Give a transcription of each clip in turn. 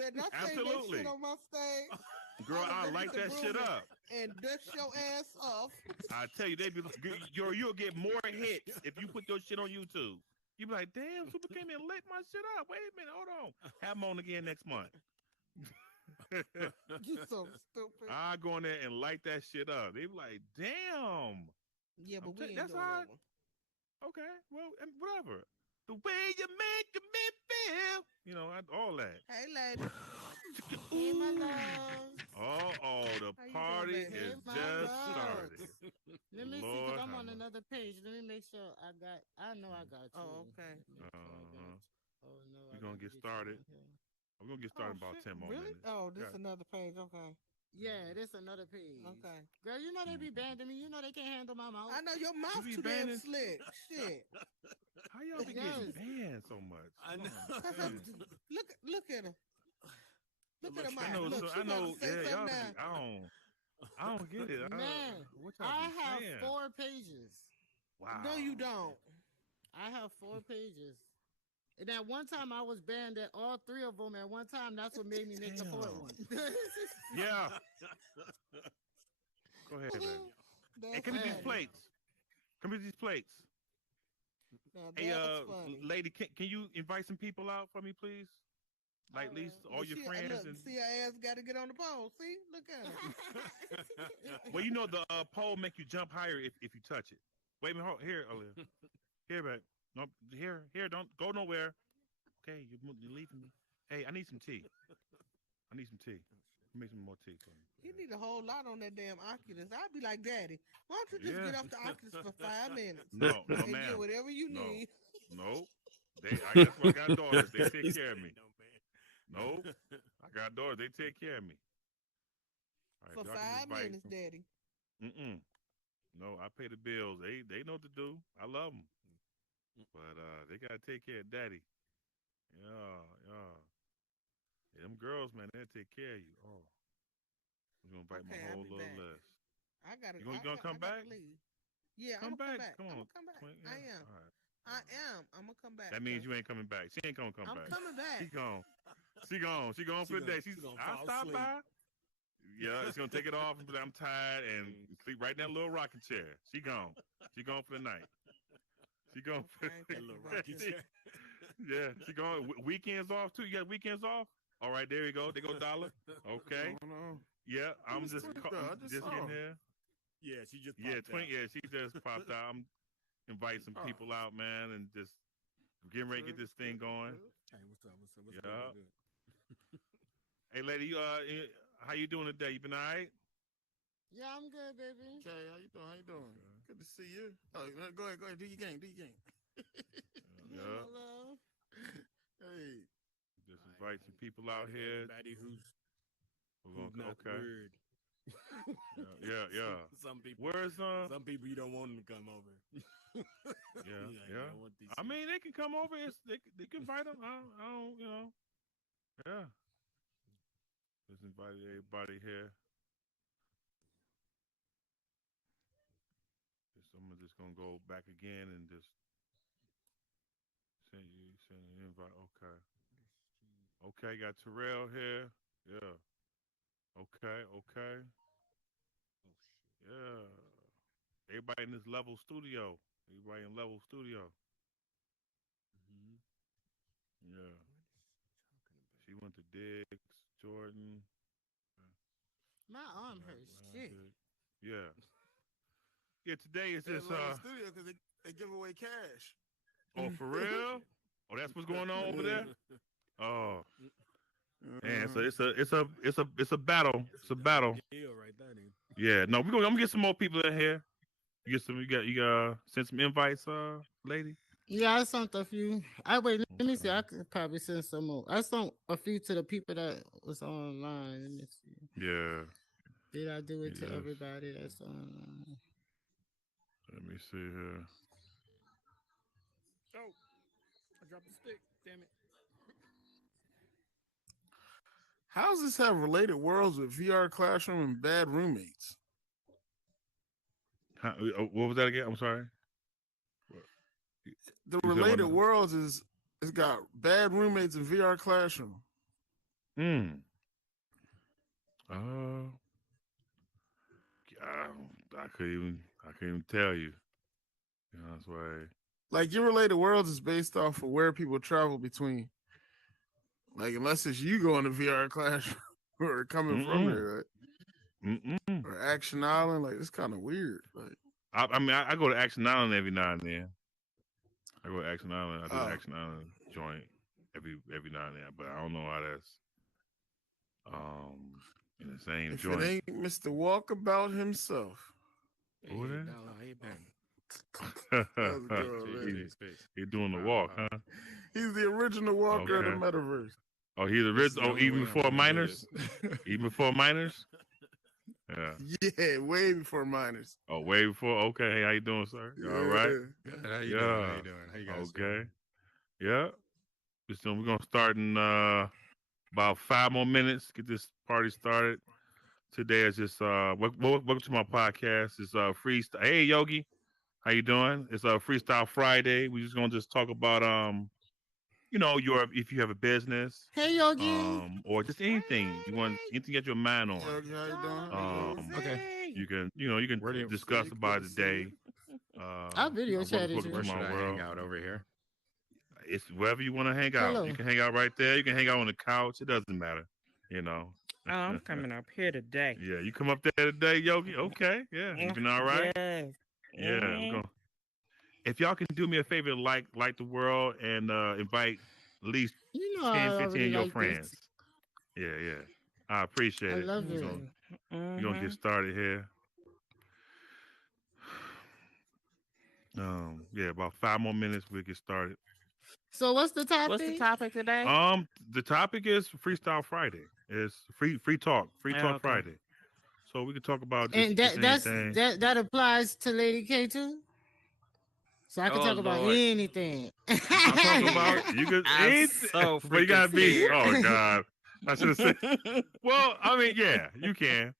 better not say that Absolutely. shit on my stage. Girl, I I was light gonna that get the shit broom up. and dust your ass off. I tell you, you'll get more hits if you put your shit on YouTube. You be like, damn, Super came in and lit my shit up. Wait a minute, hold on. Have them on again next month. You so stupid. I go in there and light that shit up. They be like, damn. Yeah, but we ain't That's doing how. that one. Okay, well, whatever. The way you make me feel, all that. Hey, lady. Hey, my Ooh. love. The How you doing, party baby? Hey, is my just love. started. Let me see, Lord, because I'm on have another page. Let me make sure I know I got you. Oh, okay. Make sure I got you. Oh, no, We're I gonna didn't get get started. you on here. We're gonna get Oh, started in about shit. 10 more Really? minutes. Oh, this Yeah. another page. Okay. Yeah, this another page. Okay. Girl, you know they be banding me. You know they can't handle my mouth. I know your mouth be too damn banning? slick. Shit. How y'all be Yes. getting banned so much? I know. Cause look at her. Look at her I mouth. know. Look, So she I about know. to say Yeah, y'all. something now. I don't get it. Man, What y'all I be have saying? 4 pages. Wow. No, you don't. I have 4 pages. And at one time I was banned at all 3 of them. At one time, that's what made me make the 4th one. Yeah. Go ahead, baby. Hey, That's come with these funny. plates. Come with these plates. Now Hey, that's funny. lady, can you invite some people out for me, please? Like at least all Look, your friends look, and. see her ass got to get on the pole. See, look at her. Well, the pole make you jump higher if you touch it. Wait a minute, here, Aaliyah. Here, babe. No, here, don't go nowhere. Okay, you're leaving me. Hey, I need some tea. Make some more tea for me. You need a whole lot on that damn Oculus. I'd be like, Daddy, why don't you just Yeah. get off the Oculus for 5 minutes No, and ma'am. get whatever you No. need? No. That's why I got daughters. They take care of me. No, I got daughters. They take care of me. All right, For y'all can just 5 bite. minutes, Daddy. No, I pay the bills. They know what to do. I love them, but they gotta take care of Daddy. Yeah. Them girls, man, they'll take care of you. Oh, I'm gonna bite Okay, my I'll whole be little back. list. I gotta. You gonna come back? Leave. Yeah, Come I'm gonna come back. back. Come I'm on. gonna come back. Yeah. I am. All right. I am. I'm gonna come back. That means you ain't coming back. She ain't gonna come I'm back. coming back. She gone. She gone for the day. I'll stop by. Yeah, it's gonna take it off and be like, I'm tired and sleep right in that little rocking chair. She gone. She gone for the night. She gone for Okay, That little rocking chair. Yeah, she gone. Weekends off too. You got weekends off? All right, there you go. They go dollar. Okay. No. Yeah, I'm just I just saw getting her. here. Yeah, she just Yeah, popped out. she just popped out. I'm inviting some people out, man, and just getting ready to get this thing going. Hey, what's up? What's Yeah. good? Hey, lady, how you doing today? You been all right? Yeah, I'm good, baby. Okay, how you doing? Good to see you. Oh, go ahead. Do your game. Yeah, Yeah. my love. Hey. Just invite some people out here. Everybody who's We're gonna not okay. weird. Yeah. Some people. Where's Some people you don't want them to come over. Yeah. I want these I mean, they can come over. They can invite them. I don't. Yeah. Just invited everybody here. I'm just gonna go back again and just send you an invite. Okay. Got Terrell here. Yeah. Okay. Yeah. Everybody in this level studio. Everybody in level studio. Mm-hmm. Yeah. She went to Diggs, Jordan. My arm hurts. Shit. Yeah. Yeah, today is It's just studio because they give away cash. Oh, for real? Oh, that's what's going on over there? Oh. Man, so it's a battle. It's a battle. Deal right there, dude. Yeah, no, I'm gonna get some more people in here. You got send some invites, lady. Yeah, I sent a few. Let me see. I could probably send some more. I sent a few to the people that was online. Let me see. Yeah. Did I do it to Yes. everybody that's online? Let me see here. Oh, I dropped the stick. Damn it. How does this have related worlds with VR classroom and bad roommates? What was that again? I'm sorry. The related worlds is it's got bad roommates in VR classroom. Hmm. Uh, I couldn't even tell you. That's why. Like your related worlds is based off of where people travel between. Like unless it's you going to VR class or coming from there, right? Or Action Island, like it's kind of weird. Like I mean, I go to Action Island every now and then. I go to Action Island. I do the Action Island joint every now and then, but I don't know how that's in the same if joint. it ain't Mr. Walkabout himself. Hey, Who that? Dollar, how you been? How's it going, man? He's doing the walk, huh? He's the original walker of the metaverse. Oh, he's the original. Oh, even before minors? Even before minors? Yeah, way before minors. Oh, way before? Okay. Hey, how you doing, sir? You all right? Good. How you doing? How you doing? How you guys doing? Yeah. We're going to start in about 5 more minutes. Get this party started. Today is just welcome to my podcast. It's freestyle. Hey, Yogi. How you doing? It's Freestyle Friday. We're just going to talk about if you have a business. Hey, Yogi. Or just anything you want, anything you get your mind on. Yogi, how you doing? Okay. You can discuss about it today. I'll video chat it. Where should I hang out over here? It's wherever you want to hang out. Hello. You can hang out right there. You can hang out on the couch. It doesn't matter. Oh, I'm coming up here today. Yeah, you come up there today, Yogi. Okay, yeah, you been all right? Yes. Yeah. We're gonna, if y'all can do me a favor, like the world, and invite at least 10, 15 of your friends. This. Yeah. I appreciate it. I love it. We're gonna get started here. About 5 more minutes, we'll get started. So what's the topic? What's the topic today? The topic is Freestyle Friday. It's free talk, okay. Friday. So we can talk about and that applies to Lady K too. So I can talk about anything. I'm talking about you could so but you gotta be scared. oh God. I should have said well, I mean, yeah, you can.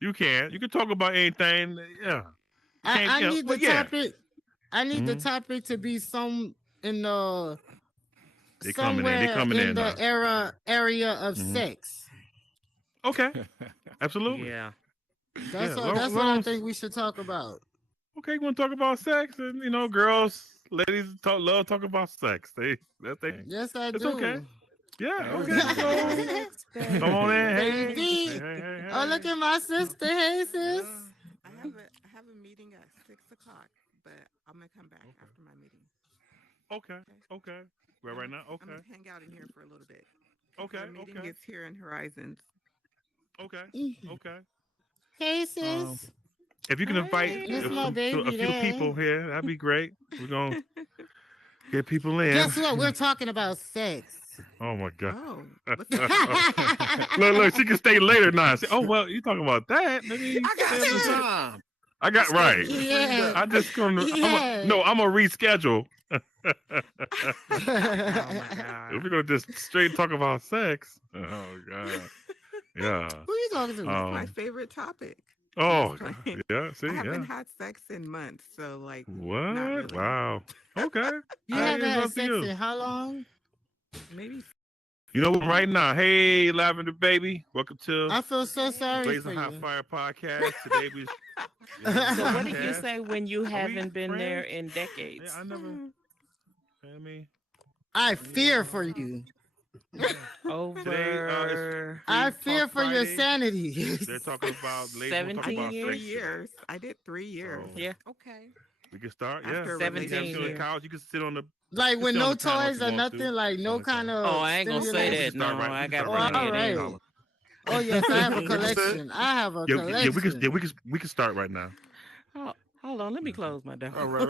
You can talk about anything. Yeah. I need the topic. I need the topic to be somewhere in the area of sex. Okay. Absolutely. Yeah. That's what I think we should talk about. Okay, you want to talk about sex, and girls, ladies love talking about sex. Yes, I do. It's okay. Yeah. Okay. So, come on in. Hey. Oh, look at my sister. Hey, sis. I have a meeting at 6 o'clock, but I'm gonna come back after my meeting. Okay. Right now. Okay. I'm gonna hang out in here for a little bit. Okay. Our meeting is here in Horizons. Okay. Hey, sis. If you can invite a few people here, that'd be great. We're gonna get people in. Guess what? We're talking about sex. Oh my God! Oh, look, she can stay later now. Say, oh well, you talking about that? I got some time. I got right. Yeah. I just gonna. I'm gonna reschedule. Oh my God. If we're gonna just straight talk about sex. Oh God. Yeah. Who you talking to? my favorite topic. Oh yeah. See, I haven't had sex in months, so like. What? Not really. Wow. Okay. You haven't had sex in how long? Maybe. You know what? Right now, hey, Lavender Baby, welcome to I feel so sorry Blazin' for Hot you. Fire podcast. Today we. So what did you say when you haven't been friends? there in decades? Yeah, I never. I mean, I fear for you. Over. I fear for your Friday. sanity. They're talking about ladies. 17 talking about years? 3 sex. years. I did 3 years. So- Yeah. Okay. We can start. After Yeah. 17 You can sit on the years. couch. You can sit on the. Like with Sit on no the panel if toys you or want nothing, to. like no On the kind of. Oh, I ain't gonna say stimulation. that. No, Start right- I we got can Oh, start all one right in now. right. Oh yes, I have a collection. I have a collection. Yeah, we can start right now. Hold on, let me close my door. All right.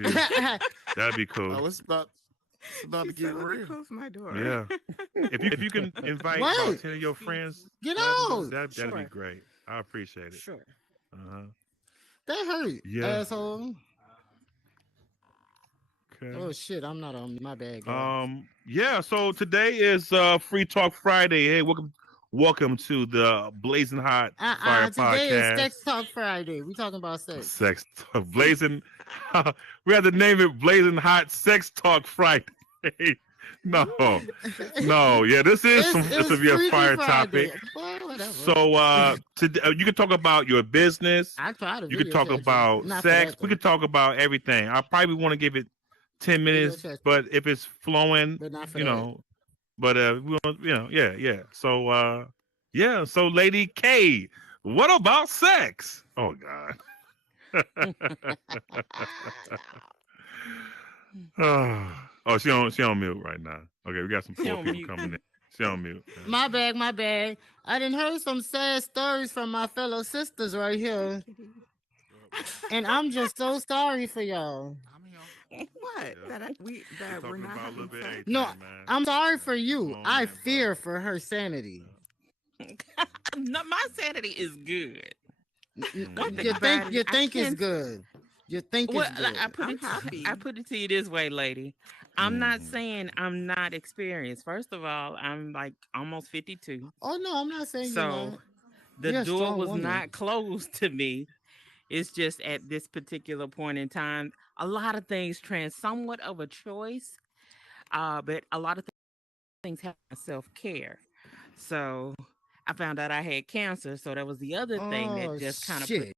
Yeah, that'd be cool. Oh, it's about to She get said, "Let me real. close my door." Yeah. If you can invite What? about 10 of your friends, Get that'd out. be Sure. great. I appreciate it. Sure. Uh-huh. That hurt, Yeah. asshole. Okay. Oh shit, I'm not on my bad. Guys. Yeah, so today is Free Talk Friday. Hey, welcome to the Blazing Hot Fire Today podcast. is Sex Talk Friday. We talking about sex. Sex Blazing. We had to name it Blazing Hot Sex Talk Friday. No, It's no, yeah, this is some this will be a Freaky fire Friday. topic. Boy, whatever. So, today you can talk about your business. I try to You could video talk chat you. about Not for sex. that We though. could talk about everything. I probably want to give it 10 minutes, Video chat you, but if it's flowing, but not for you that. know. But we want, yeah, yeah. So, yeah. So, Lady K, what about sex? Oh God. Oh, she on mute right now. Okay, we got some She poor on people mute. coming in. She on mute. Yeah. My bad, my bad. I didn't heard some sad stories from my fellow sisters right here, and I'm just so sorry for y'all. What? Yeah. That We're we're talking not about a little having bit sex? No, everything, man. I'm sorry for Come you. on I in, bro. fear for her sanity. No, my sanity is good. One thing You think about it, you I think it's can't. good. You think Well, it's good. I'm happy. I put it to you this way, lady. I'm not saying I'm not experienced. First of all, I'm like almost 52, Oh no, I'm not saying you're so not. the You're a door strong was woman. not closed to me. It's just at this particular point in time, a lot of things trans somewhat of a choice, but a lot of things have self care. So I found out I had cancer, so that was the other thing that Oh just kind of put shit.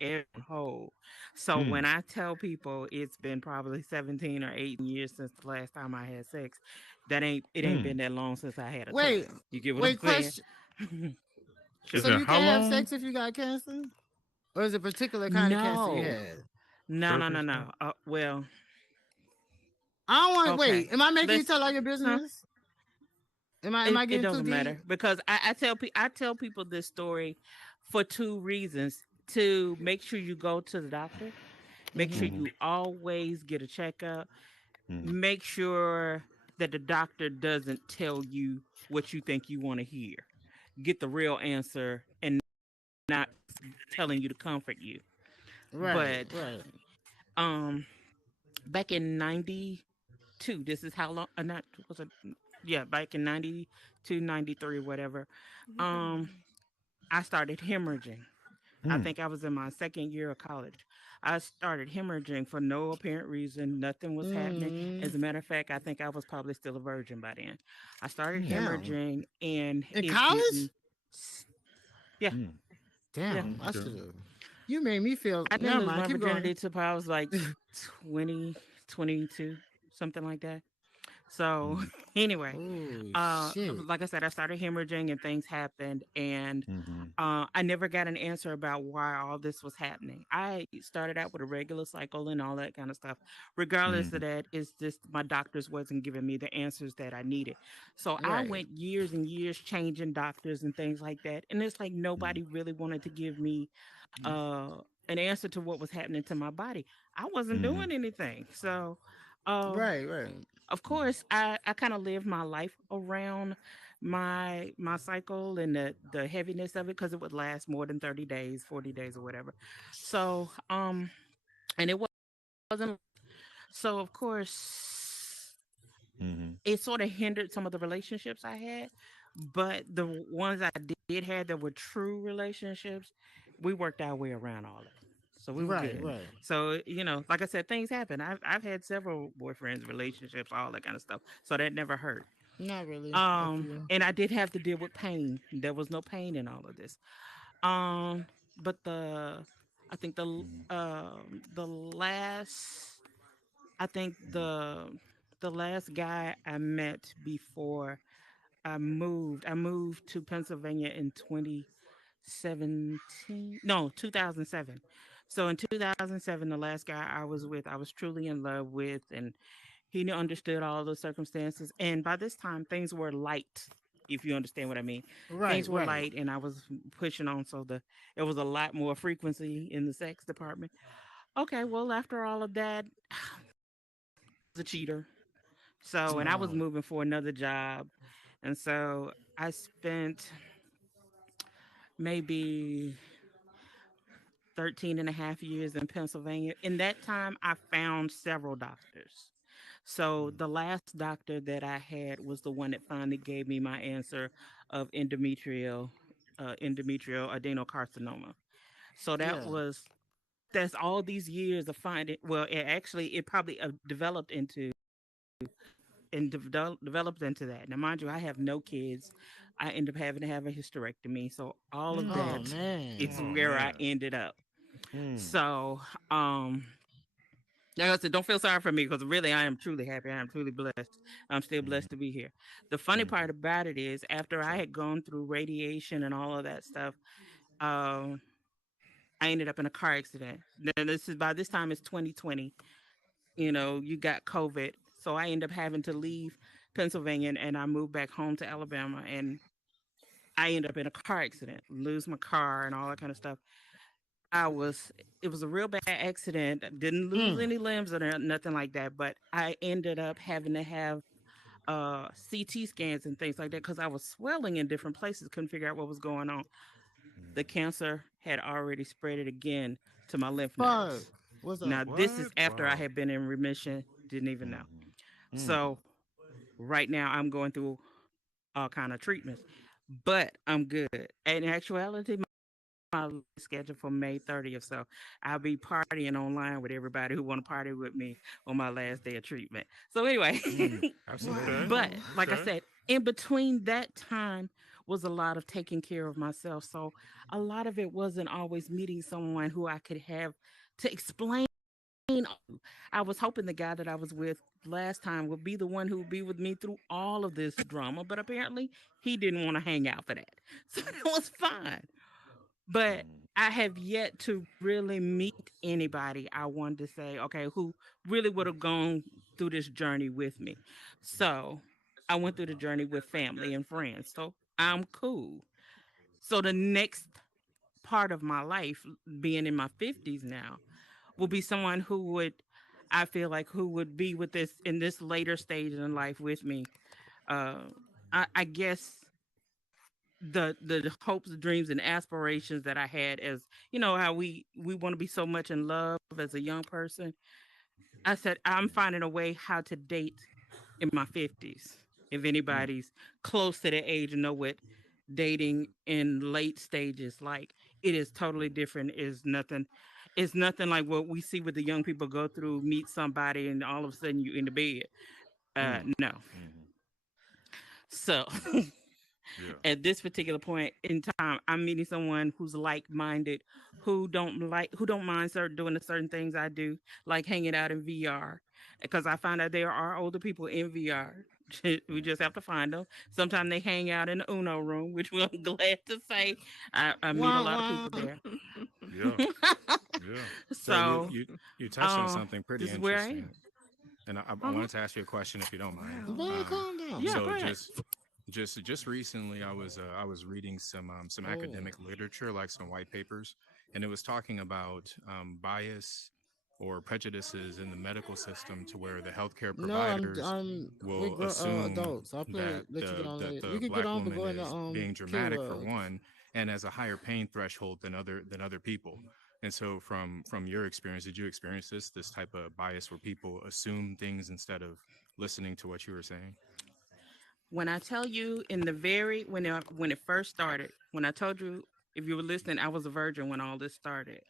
everything on hold. So when I tell people it's been probably 17 or 18 years since the last time I had sex, it ain't been that long since I had a toy. Wait, You get what I'm wait. saying? Question. It's So Sure. been you how can't have long? sex if you got cancer, or is it a particular kind of cancer you No, had? no, Cervical no. Well, I don't want. Wait, okay. am I making you Let's, tell all your huh? business? Am I It getting too doesn't deep? matter because I tell people this story for two reasons: to make sure you go to the doctor, make sure Mm-hmm. you always get a checkup, Mm. make sure that the doctor doesn't tell you what you think you want to hear. Get the real answer and not telling you to comfort you. Right, But right. um back in 92, this is how long not was it yeah, back in 92, 93, whatever. Um I started hemorrhaging. I think I was in my second year of college. I started hemorrhaging for no apparent reason. Nothing was happening. Mm, As a matter of fact, I think I was probably still a virgin by then. I started damn. hemorrhaging and In it college? didn't. Yeah, yeah. Damn, I Okay. should have. You made me feel. I didn't Never lose mind. my Keep going. virginity till I was like 20, 22, something like that. So anyway, Oh uh, shit. like I said, I started hemorrhaging and things happened, and Mm-hmm. I never got an answer about why all this was happening. I started out with a regular cycle and all that kind of stuff. Regardless of that, it's just my doctors wasn't giving me the answers that I needed. So I Right. went years and years changing doctors and things like that, and it's like nobody really wanted to give me uh, an answer to what was happening to my body. I wasn't Mm-hmm. doing anything, so. Uh, Right. Right. of course I kind of live my life around my cycle and the heaviness of it because it would last more than 30 days, 40 days or whatever. So and it wasn't, so of course Mm-hmm. it sort of hindered some of the relationships I had, but the ones I did have that were true relationships, we worked our way around all of it. So we were Right. good. Right. So, like I said, things happen. I've had several boyfriends, relationships, all that kind of stuff. So that never hurt. Not really. A few. And I did have to deal with pain. There was no pain in all of this. But I think the last I think the last guy I met before I moved to Pennsylvania in 2017. No, 2007. So in 2007, the last guy I was with, I was truly in love with, and he understood all the circumstances. And by this time, things were light, if you understand what I mean. Right. Things were Right. light, and I was pushing on, so it was a lot more frequency in the sex department. Okay, well, after all of that, I was a cheater. So, and I was Oh. moving for another job. And so I spent maybe 13 and a half years in Pennsylvania. In that time, I found several doctors. So the last doctor that I had was the one that finally gave me my answer of endometrial adenocarcinoma. So Yeah. that's all these years of finding. Well, it probably developed into and developed into that. Now, mind you, I have no kids. I end up having to have a hysterectomy. So all of Oh that, man. it's Oh where I man. ended up. Mm. So, like I said, don't feel sorry for me because really I am truly happy. I am truly blessed. I'm still blessed to be here. The funny part about it is after I had gone through radiation and all of that stuff, um, I ended up in a car accident. Then this is by this time it's 2020. You know, you got COVID. So I ended up having to leave Pennsylvania and I moved back home to Alabama and I ended up in a car accident, lose my car and all that kind of stuff. It was a real bad accident. I didn't lose any limbs or nothing like that, but I ended up having to have CT scans and things like that because I was swelling in different places, couldn't figure out what was going on. The cancer had already spread it again to my lymph Fuck. nodes. What's Now, up? this is What? after I Wow. had been in remission, didn't even know. Mm. So, right now, I'm going through all kind of treatments, but I'm good. In actuality, my schedule for May 30th, so I'll be partying online with everybody who want to party with me on my last day of treatment. So anyway, Absolutely. Okay. but like I Okay. said, in between that time was a lot of taking care of myself. So a lot of it wasn't always meeting someone who I could have to explain. I was hoping the guy that I was with last time would be the one who would be with me through all of this drama, but apparently he didn't want to hang out for that. So that was fine. But I have yet to really meet anybody I wanted to say, okay, who really would have gone through this journey with me. So I went through the journey with family and friends. So I'm cool. So the next part of my life, being in my 50s now, will be someone who would, I feel like, who would be with this in this later stage in life with me. Uh, I guess the hopes, dreams, and aspirations that I had as how we want to be so much in love as a young person. I said I'm finding a way how to date in my 50s. If anybody's close to the age and know what dating in late stages like, it is totally different. It's nothing like what we see with the young people go through. Meet somebody and all of a sudden you in the bed. No. So Yeah. at this particular point in time, I'm meeting someone who's like-minded, who don't mind doing the certain things I do, like hanging out in VR. Because I find out there are older people in VR. We just have to find them. Sometimes they hang out in the Uno room, which I'm glad to say I meet a Wah, lot of wah. people there. Yeah. Yeah. So So, you touched on something pretty this is where I interesting, am. and I Uh-huh. wanted to ask you a question if you don't mind. Wow. Boy, calm down. Yeah, So go ahead. just recently, I was reading some academic literature, like some white papers, and it was talking about bias or prejudices in the medical system, to where the healthcare No, providers we will assume adults. I'll that let you get on later. You the can get black on, but woman go in the is being queue. dramatic for one, and has a higher pain threshold than other people. And so, from your experience, did you experience this type of bias where people assume things instead of listening to what you were saying? When I tell you when it first started, when I told you, if you were listening, I was a virgin when all this started.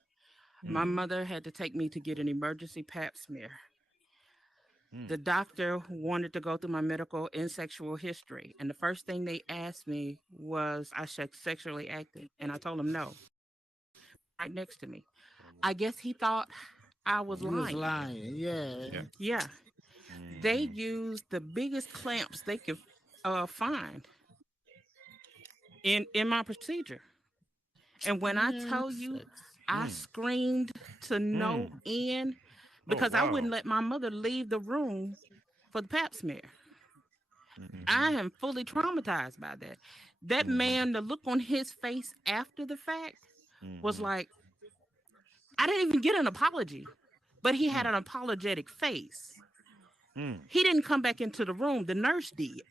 My mother had to take me to get an emergency pap smear. The doctor wanted to go through my medical and sexual history, and the first thing they asked me was I sexually active, and I told him no. Right next to me, I guess he thought I was You was lying. lying. Yeah. Yeah. Yeah, they used the biggest clamps they could find in my procedure. And when I Yeah. tell you, I screamed to no end Oh because I wow. wouldn't let my mother leave the room for the pap smear. I Mm-hmm. am fully traumatized by that. That man, the look on his face after the fact was Mm-hmm. like, I didn't even get an apology, but he had an apologetic face. Mm. He didn't come back into the room. The nurse did.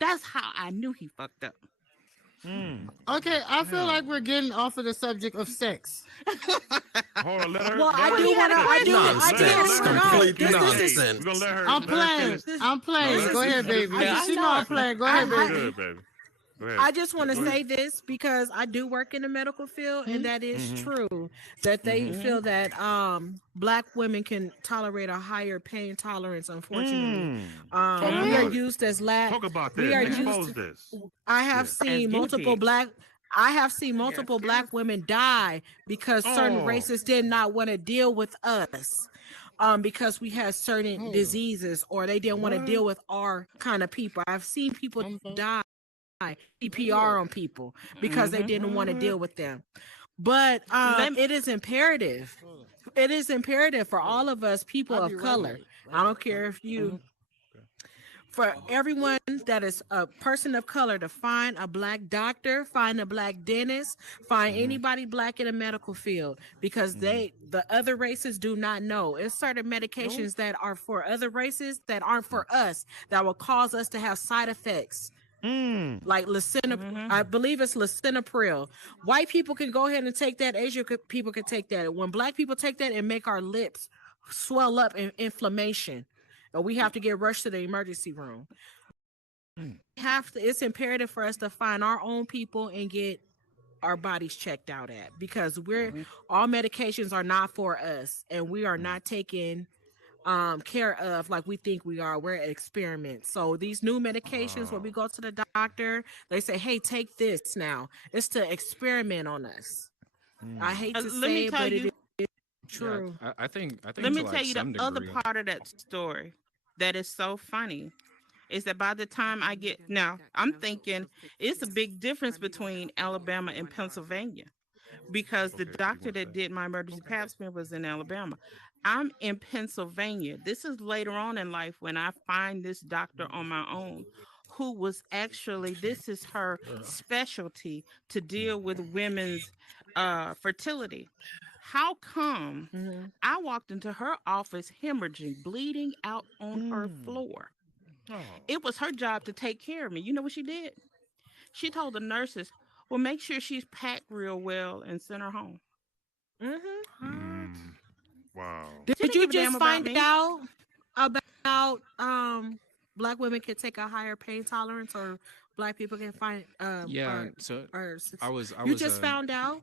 That's how I knew he fucked up. Mm. Okay, I feel Damn. like we're getting off of the subject of sex. Hold on, let her. Well, I let her- do he had want to. a I do. question. I let do. her- Nonsense, let her- No, complete this Hey, is. we're gonna nonsense. let her. I'm let her playing. finish. I'm playing. let Go her- ahead, let her- baby. let her- She know I'm playing. Go ahead, This is baby. good, baby. Go ahead. I just want to Go ahead. say this because I do work in the medical field, and that is Mhm. true that they Mhm. feel that black women can tolerate a higher pain tolerance. Unfortunately, Talk we are about it. used as lab. Talk about We this. are Expose used. this. I Yeah. have As seen guinea multiple pigs. black. I have seen Yes, multiple yes. black women die because certain Oh. races did not want to deal with us, because we had certain Hold on. diseases, or they didn't want to What? deal with our kind of people. I've seen people I'm so die, hold CPR up. on people because they didn't want to What? deal with them. But Let it is imperative. Hold on. It is imperative for all of us people I'll of be right color. back. I don't care if you, for everyone that is a person of color, to find a black doctor, find a black dentist, find anybody black in the medical field, because the other races do not know. It's certain medications that are for other races that aren't for us, that will cause us to have side effects. Mm. Like I believe it's lisinopril. White people can go ahead and take that. Asian people can take that. When black people take that, it make our lips swell up in inflammation, and we have to get rushed to the emergency room. It's imperative for us to find our own people and get our bodies checked out at, because all medications are not for us, and we are not taking care of like we think we are. We're experiments. So these new medications, when we go to the doctor, they say, hey, take this now. It's to experiment on us. I hate to let me say it, tell but it you. is true. I think Let me to tell like you the some other degree. part of that story that is so funny is that by the time I get now, I'm thinking it's a big difference between Alabama and Pennsylvania, because the Okay. You doctor want to that say? did my emergency pap smear was in Alabama. I'm in Pennsylvania. This is later on in life when I find this doctor on my own, who was actually, this is her specialty, to deal with women's fertility. How come Mhm. I walked into her office hemorrhaging, bleeding out on her floor? Oh. It was her job to take care of me. You know what she did? She told the nurses, well, make sure she's packed real well and send her home. Mm. Wow. She Did didn't you give a damn just about find me. out about black women can take a higher pain tolerance, or black people can find Yeah, so or I you was just found out?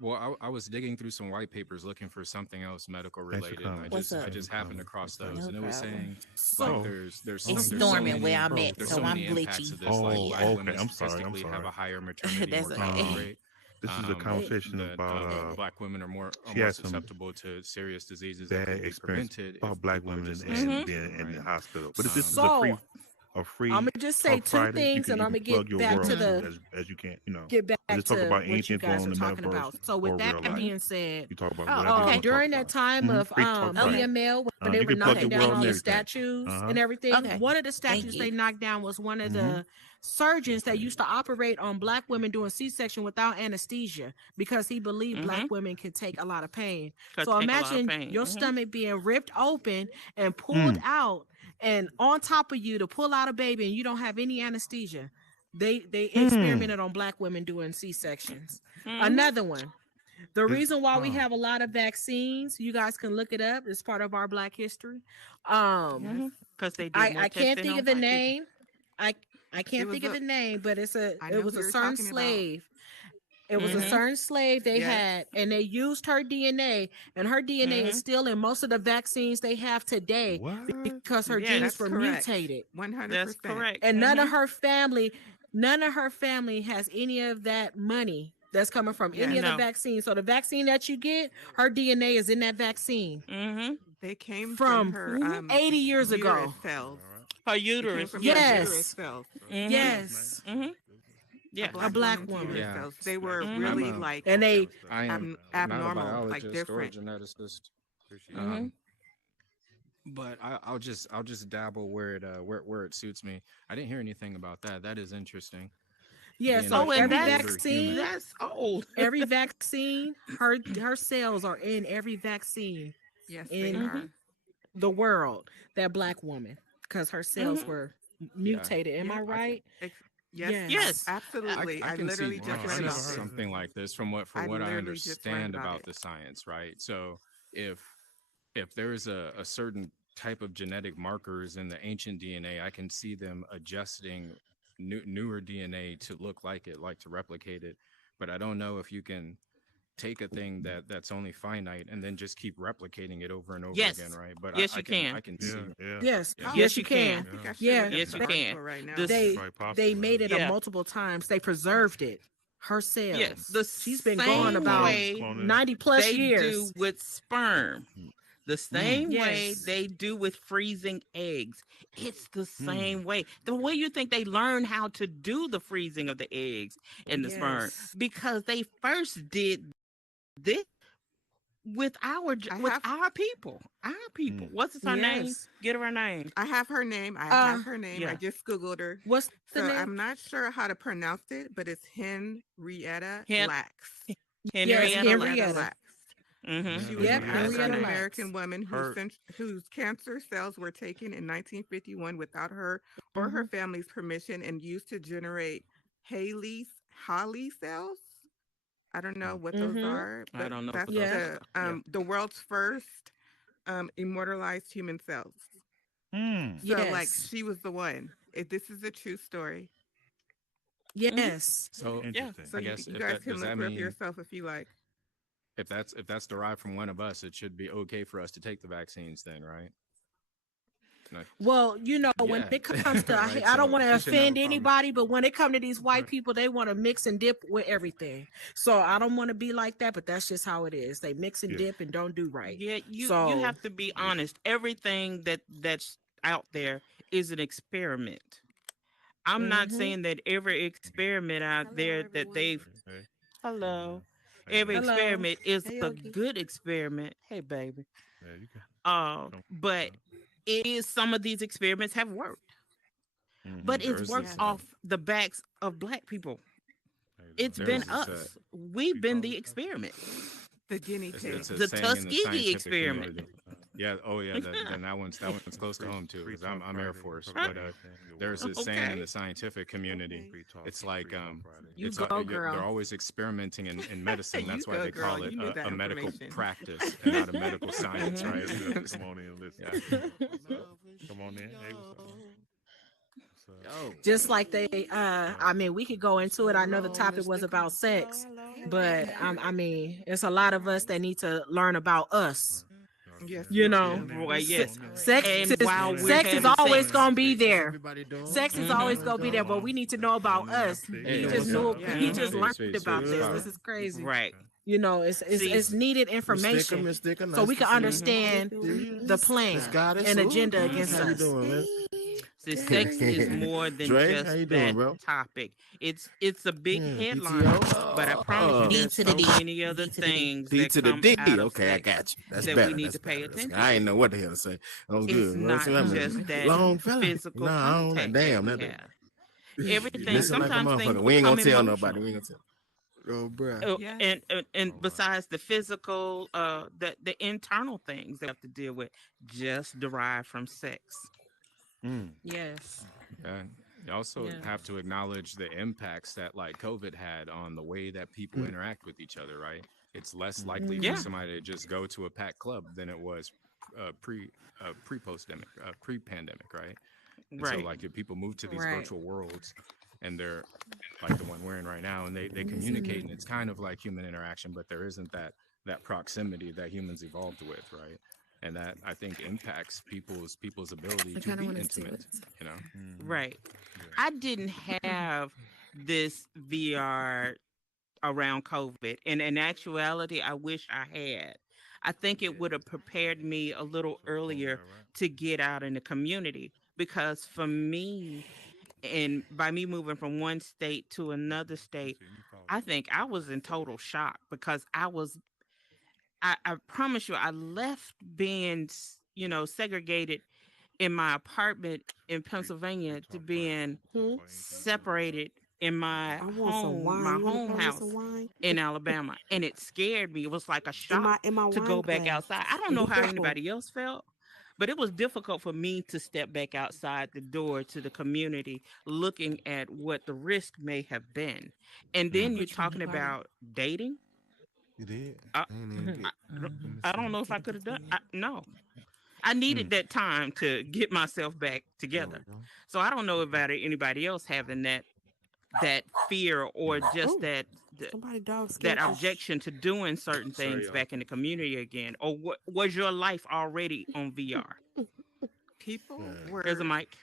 well, I was digging through some white papers looking for something else medical Thanks for related, and coming. What's up? I just happened across those, No and it was problem. saying like So It's there's so storming where many I'm at, there's so so I'm many impacts glitchy. of this. Like Oh, black okay. women I'm sorry. I'm statistically have sorry. a higher maternity That's mortality okay. rate. This is a conversation That about black women are she more had some susceptible to serious diseases that bad could be experience prevented if about black people would women just listen and to being them, in the right? hospital. But this is so a I'm free gonna just say Talk two Friday. things, and You I'm can gonna plug get your back to world the as you can. get But back just talk to about what you anything going guys on are in the talking metaverse about. So or with that real life. Mhm. being said, You talk about Oh, whatever you okay. want to talk during that about. time of Free Talk Friday. Okay. BML, when they You were can plug knocking your down world all and the everything. statues Uh-huh. and everything, Okay. one of the Thank statues you. they knocked down was one of Mm-hmm. the surgeons that used to operate on black women doing C-section without anesthesia, because he believed black women could take a lot of pain. Could So take a lot of imagine pain. your stomach being ripped open and pulled Mm. out, and on top of you to pull out a baby, and you don't have any anesthesia. They Mm. experimented on black women doing C-sections. Mm-hmm. Another one. The Is, reason why we oh. have a lot of vaccines, you guys can look it up. It's part of our Black history. Because they did more I can't testing think on of the black people. name. I I can't was think of a. the name, but I it know was who a you're certain talking about. slave. It was a Mm-hmm. certain slave they Yes. had, and they used her DNA, and her DNA is Mm-hmm. still in most of the vaccines they have today, What? because her Yes. genes That's were correct. mutated, 100%. That's correct. and none of her family has any of that money that's coming from any Yes. of the No. vaccines. So the vaccine that you get, her DNA is in that vaccine Mm-hmm. They came from from her 80 years uterus ago. cells. All right. Her It came uterus. from Yeah. her Yes. uterus cells. Mm-hmm. That's nice. Yes, Mm-hmm. A Yeah. black black woman's woman. uterus Yeah. cells. They Nice were to Mhm. know. really I'm a like And they I am not a abnormal, like biologist or a different. geneticist. Appreciate it. Mm-hmm. But I'll just dabble where where it suits me. I didn't hear anything about that. That is interesting. Yeah, Being so Oh, and an every that's older human. vaccine, that's old. her cells are in every vaccine Yes, they in Mm-hmm. are. the world, that black woman, because her cells Mm-hmm. were Yeah, mutated. Am I Yep. I can right? Ex- yes, Yes. Yes. absolutely. I I can see literally just Wow, I read never about heard this. of something that. like this for I what I literally just learned understand about about it. the science, right? So if there's a certain type of genetic markers in the ancient DNA, I can see them adjusting newer DNA to look like it, like to replicate it. But I don't know if you can take a thing that's only finite and then just keep replicating it over and over Yes. again, right? But Yes, you can. I can Yeah, see. yeah. Yes, Yeah. yes, you You can. I can. think I should Yeah, look up Yes, the you can. article right now. This- they Probably possible, they made it Yeah. multiple times. They preserved it. Her Yes, cells. the She's been gone same about way Cloning. 90 plus they years. do with sperm. The same way Yes. they do with freezing eggs. It's the Hmm. same way. The way you think they learn how to do the freezing of the eggs and the sperm, Yes. because they first did this with I have our people. Our people. Mm. What's her name? Yes. Get her name. I have her name. I Uh, have her name. I yeah. just googled her. What's the So name? I'm not sure how to pronounce it, but it's Henrietta Hen- Lacks. Yes, Henrietta Lacks. Henrietta. Lacks. Mm-hmm. She was Yep, an Yeah, African Henrietta American Lacks. woman Her- whose cancer cells were taken in 1951 without her or her family's permission and used to generate Holly cells. I don't know what those Mhm. are, I but don't know that's what those Yeah. are. the world's first immortalized human cells. Hmm. So like Yes. she was the one. If this is a true story. Yes. So Interesting. So I you, guess you if guys that can does look that her up mean yourself if you like. if that's derived from one of us, it should be okay for us to take the vaccines then, right? Like, Well, when yeah, it comes to, right. I don't So want to we shouldn't have a offend problem. anybody, but when it come to these white Right. people, they want to mix and dip with everything. So I don't want to be like that, but that's just how it is. They mix and Yeah. dip and don't do right. Yeah, you So have to be honest. Everything that's out there is an experiment. I'm not Mhm. saying that every experiment out Hello, there that everyone. they've Hey. hello. Hey, Every man. Hello. experiment is Hey, a Yogi. good experiment. Hey baby. Yeah, you can come. But it is some of these experiments have worked. Mhm. But There it's is worked this, off the backs of black people. How you doing? It's there been is this, us. We've been the experiment. The guinea it's pig. a The saying in the Tuskegee scientific experiment. community. Yeah. Oh, yeah. Then that one's close to home too, Free because I'm Talk Air Friday. Force. Talk But about anything you there's want. this saying in Okay. the scientific community. Free Talk. It's like Free Talk Friday. You it's go, they're girl. always experimenting in medicine. You That's why go, they call girl. it You need that a medical information. practice and not a medical science, Mhm. right? Come on in and listen. Yeah. Come on in. Hey, what's up? What's up? Just like they, I mean, we could go into it. I know the topic was about sex, but I mean, it's a lot of us that need to learn about us. Yes, You we know, do. Boy, yes. Sex And is while we're sex is having always sex, gonna be there. Everybody doing? Sex is Mhm. always gonna be there, but we need to know about us. Hey, He hey, just hey, knew. hey, He Mhm. just hey, learned sweet, about sweet, this. sweet. This is crazy. right. It's See, it's needed Miss information Miss Dicker, so we nice can to see you. understand the plan Miss Goddess, and ooh, agenda against how you us. doing, man? See, sex is more than Dre, how just you doing, that bro? topic. It's a big Yeah, headline, PTO. but I promise you, D there's to the so D. many other D to the D. things D that to the come D. out of Okay, I sex got you. That's that better. we need That's to pay better. That's, attention I ain't to. know what the hell to say. That was It's good. You know what not I'm saying? just that Long fella. physical Nah, I don't. contact Damn, that we that. have. You Everything. listen like a Sometimes things motherfucker. We ain't become gonna tell nobody. emotional. We ain't gonna tell. Oh, bruh. Oh, Yes. and All right. besides the physical, the internal things that we have to deal with, just derived from sex. Yes. Yeah. You also Yeah. have to acknowledge the impacts that like COVID had on the way that people interact with each other, right? It's less likely for Yeah. somebody to just go to a packed club than it was pre-pandemic, right? And so Right. like if people move to these Right. virtual worlds and they're like the one we're in right now and they communicate and it's kind of like human interaction, but there isn't that proximity that humans evolved with, right? And that I think impacts people's ability to be intimate, you know? Right. I didn't have this VR around COVID. And in actuality, I wish I had. I think it would have prepared me a little earlier to get out in the community because for me, and by me moving from one state to another state, I think I was in total shock because I promise you, I left being, segregated in my apartment in Pennsylvania to being separated in my I want some home, wine. my You want to home pour me house some wine? in Alabama. And it scared me. It was like a In shock my to wine go back glass. outside. I don't know how Yo. anybody else felt, but it was difficult for me to step back outside the door to the community looking at what the risk may have been. And then you're talking about dating. You did? I, I ain't even get. I don't know if I could have done no. I needed that time to get myself back together. So I don't know about anybody else having that fear or just Somebody dog that scared the objection to doing certain things back in the community again. Or was your life already on VR? People There's a were mic.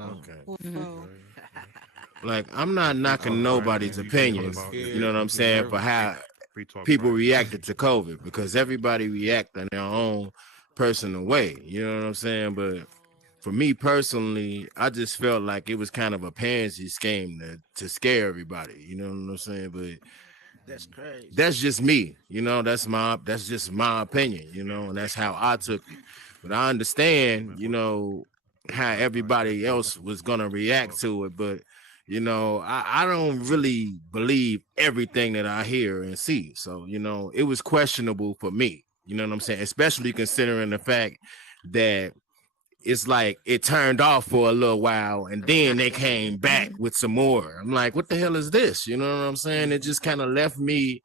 Okay. Mhm. Like I'm not knocking nobody's opinion, you know what I'm saying, for how Free talk people Friday. reacted to COVID because everybody react in their own personal way. You know what I'm saying? But for me personally, I just felt like it was kind of a pansy scheme to scare everybody. You know what I'm saying? But That's crazy. that's just me. You know, that's just my opinion. You know, and that's how I took it. But I understand, you know, how everybody else was gonna react to it. But you know, I don't really believe everything that I hear and see. So, you know, it was questionable for me. You know what I'm saying? Especially considering the fact that it's like it turned off for a little while and then they came back with some more. I'm like, what the hell is this? You know what I'm saying? It just kind of left me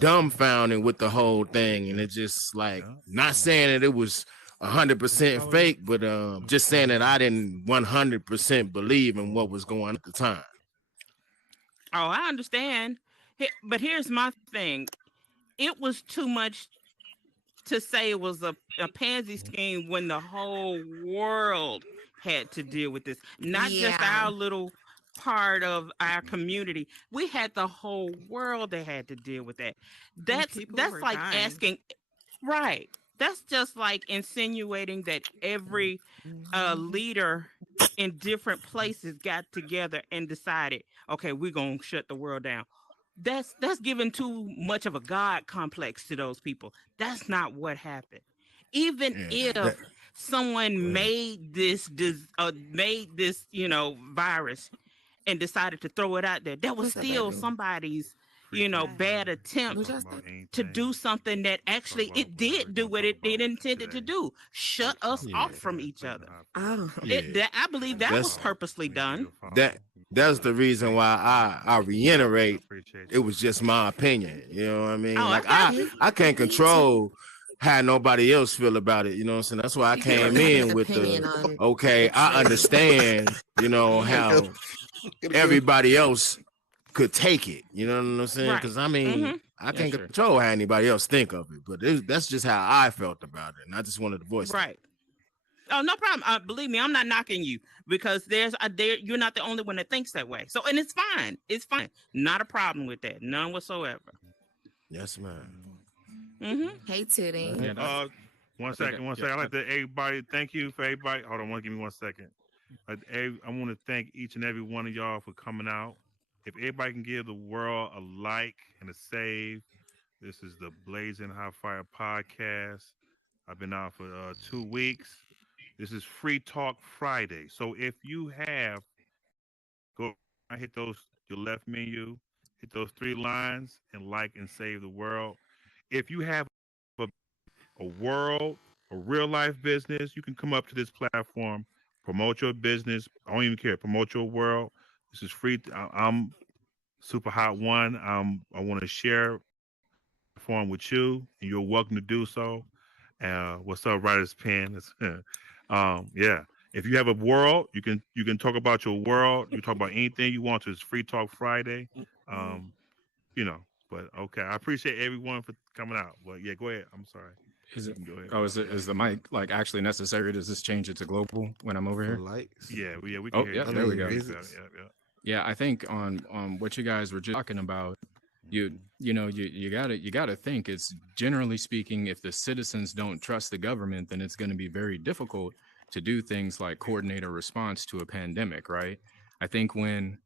dumbfounded with the whole thing. And it just like, not saying that it was 100% fake, but just saying that I didn't 100% believe in what was going on at the time. Oh, I understand. But here's my thing. It was too much to say it was a pansy scheme when the whole world had to deal with this, not just Yeah. our little part of our community. We had the whole world that had to deal with that. That's people were like dying. asking, right? That's just like insinuating that every leader in different places got together and decided, okay, we're gonna shut the world down. That's giving too much of a God complex to those people. That's not what happened. Even Yeah, if someone made this virus and decided to throw it out there, that was What's that, still baby? somebody's Free talk bad Friday. attempt What Talk y'all about say? anything. to do something that actually about it whatever did we're do gonna what talk it about intended to today. do: shut us Yeah. off from each Blazin other. Hot Oh. Yeah. I believe that was That's purposely done. that's the reason why I reiterate appreciate it was just my opinion. You know what I mean? Oh, I Like got you. I can't control how nobody else feel about it. You know what I'm saying? That's why I He came got his in with opinion the on okay, I X-rays. understand, you know, how Get everybody else could take it. You know what I'm saying? Right. Because I mean, Mm-hmm. I Yeah, can't sure. control how anybody else think of it, but that's just how I felt about it, and I just wanted to voice that. Right. Oh, no problem. Believe me, I'm not knocking you because you're not the only one that thinks that way. So, and it's fine. It's fine. Not a problem with that. None whatsoever. Yes, man. Mm-hmm. Hey, Tootie. Yeah, One I think second. I'd like to everybody. Thank you for everybody. Hold on, give me 1 second. I want to thank each and every one of y'all for coming out. If everybody can give the world a like and a save, this is the Blazing Hot Fire podcast. I've been out for 2 weeks. This is Free Talk Friday. So if you have, go hit your left menu, hit those 3 lines, and like and save the world. If you have a, a world, a real life business, you can come up to this platform, promote your business. I don't even care. Promote your world. This is free. I'm Super Hot One. I want to share platform with you, and you're welcome to do so. What's up, Writer's Pen? Yeah. If you have a world, you can talk about your world. You talk about anything you want to. It's Free Talk Friday. Um, you know. But okay, I appreciate everyone for coming out. But yeah, go ahead. I'm sorry. Is You it? can go ahead. Oh, is the mic like actually necessary? Does this change it to global when I'm over here? likes. Yeah, we can Oh, hear yeah, you. there we go. Visits. Yeah. Yeah, I think on what you guys were just talking about, you gotta think it's generally speaking, if the citizens don't trust the government, then it's going to be very difficult to do things like coordinate a response to a pandemic, right? I think when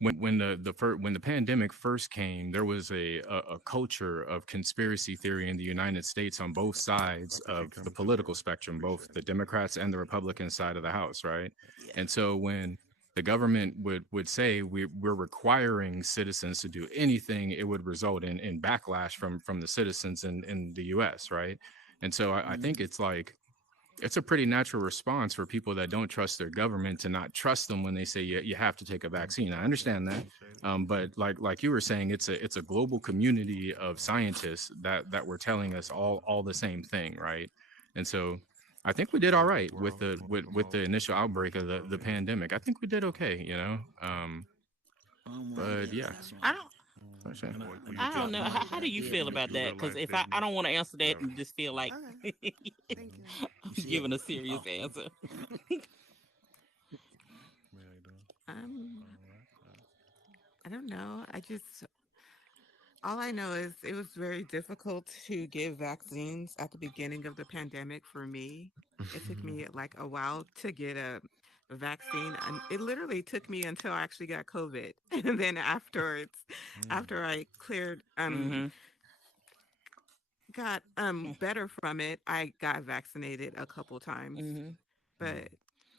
the pandemic first came, there was a culture of conspiracy theory in the United States on both sides of the political spectrum, both the Democrats and the Republican side of the House, right? And so when the government would say we're requiring citizens to do anything, it would result in backlash from the citizens in the US, right? And so I think it's like it's a pretty natural response for people that don't trust their government to not trust them when they say you have to take a vaccine. I understand that, but like you were saying, it's a global community of scientists that were telling us all the same thing, right? And so I think we did all right with the initial outbreak of the pandemic. I think we did okay, you know. But yeah, I don't. Boy, you I don't dropped know. the mic. How do you feel You about do that? real Because life if I statement. don't want to answer that Go. and just feel like Okay. Thank you. giving a serious answer. Yeah, you doing? Um, All right. I don't know. All I know is it was very difficult to get vaccines at the beginning of the pandemic for me. It took me like a while to get a vaccine, and it literally took me until I actually got COVID. And then afterwards, after I cleared Mm-hmm. got better from it, I got vaccinated a couple times. Mm-hmm. But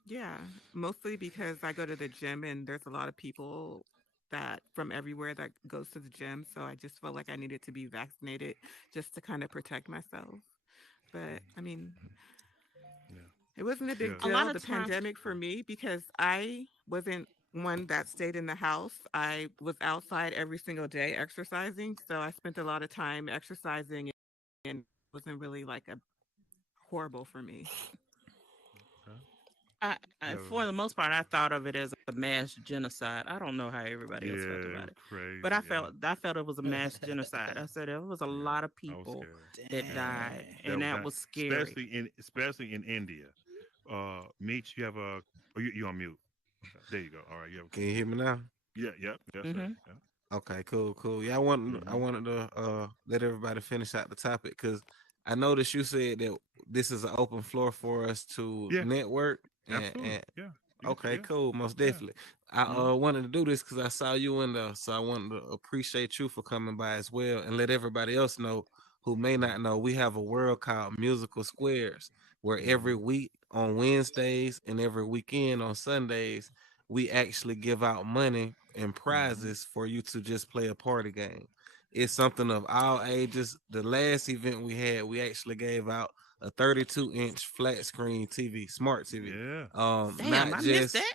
yeah, mostly because I go to the gym and there's a lot of people that from everywhere that goes to the gym. So I just felt like I needed to be vaccinated just to kind of protect myself. But I mean, Yeah. it wasn't a big A lot deal, of the times. pandemic for me, because I wasn't one that stayed in the house. I was outside every single day exercising. So I spent a lot of time exercising and it wasn't really like a horrible for me. Huh? For the most part, I thought of it as a mass genocide. I don't know how everybody else felt Yeah, it about was it, crazy. but Yeah. I felt it was a mass genocide. I said there was a Yeah. lot of I was people scared. that died, That and was that not, was scary. especially in India. Meech, you have a. Oh, you on mute? Okay. There you go. All right, you have. Can you hear me now? Yeah. Yep. Yes, sir. Mm-hmm. Yeah. Okay, cool. Yeah, I Mm-hmm. wanted to let everybody finish out the topic because I noticed you said that this is an open floor for us to Yeah. network Absolutely. and Yeah. okay, Yeah. cool, most Yeah. definitely. I Mm-hmm. wanted to do this because I saw you in there, so I wanted to appreciate you for coming by as well and let everybody else know who may not know. We have a world called Musical Squares, where every week on Wednesdays and every weekend on Sundays, we actually give out money and prizes for you to just play a party game. It's something of all ages. The last event we had, we actually gave out a 32-inch flat screen TV, smart TV. Yeah. Damn, I missed that.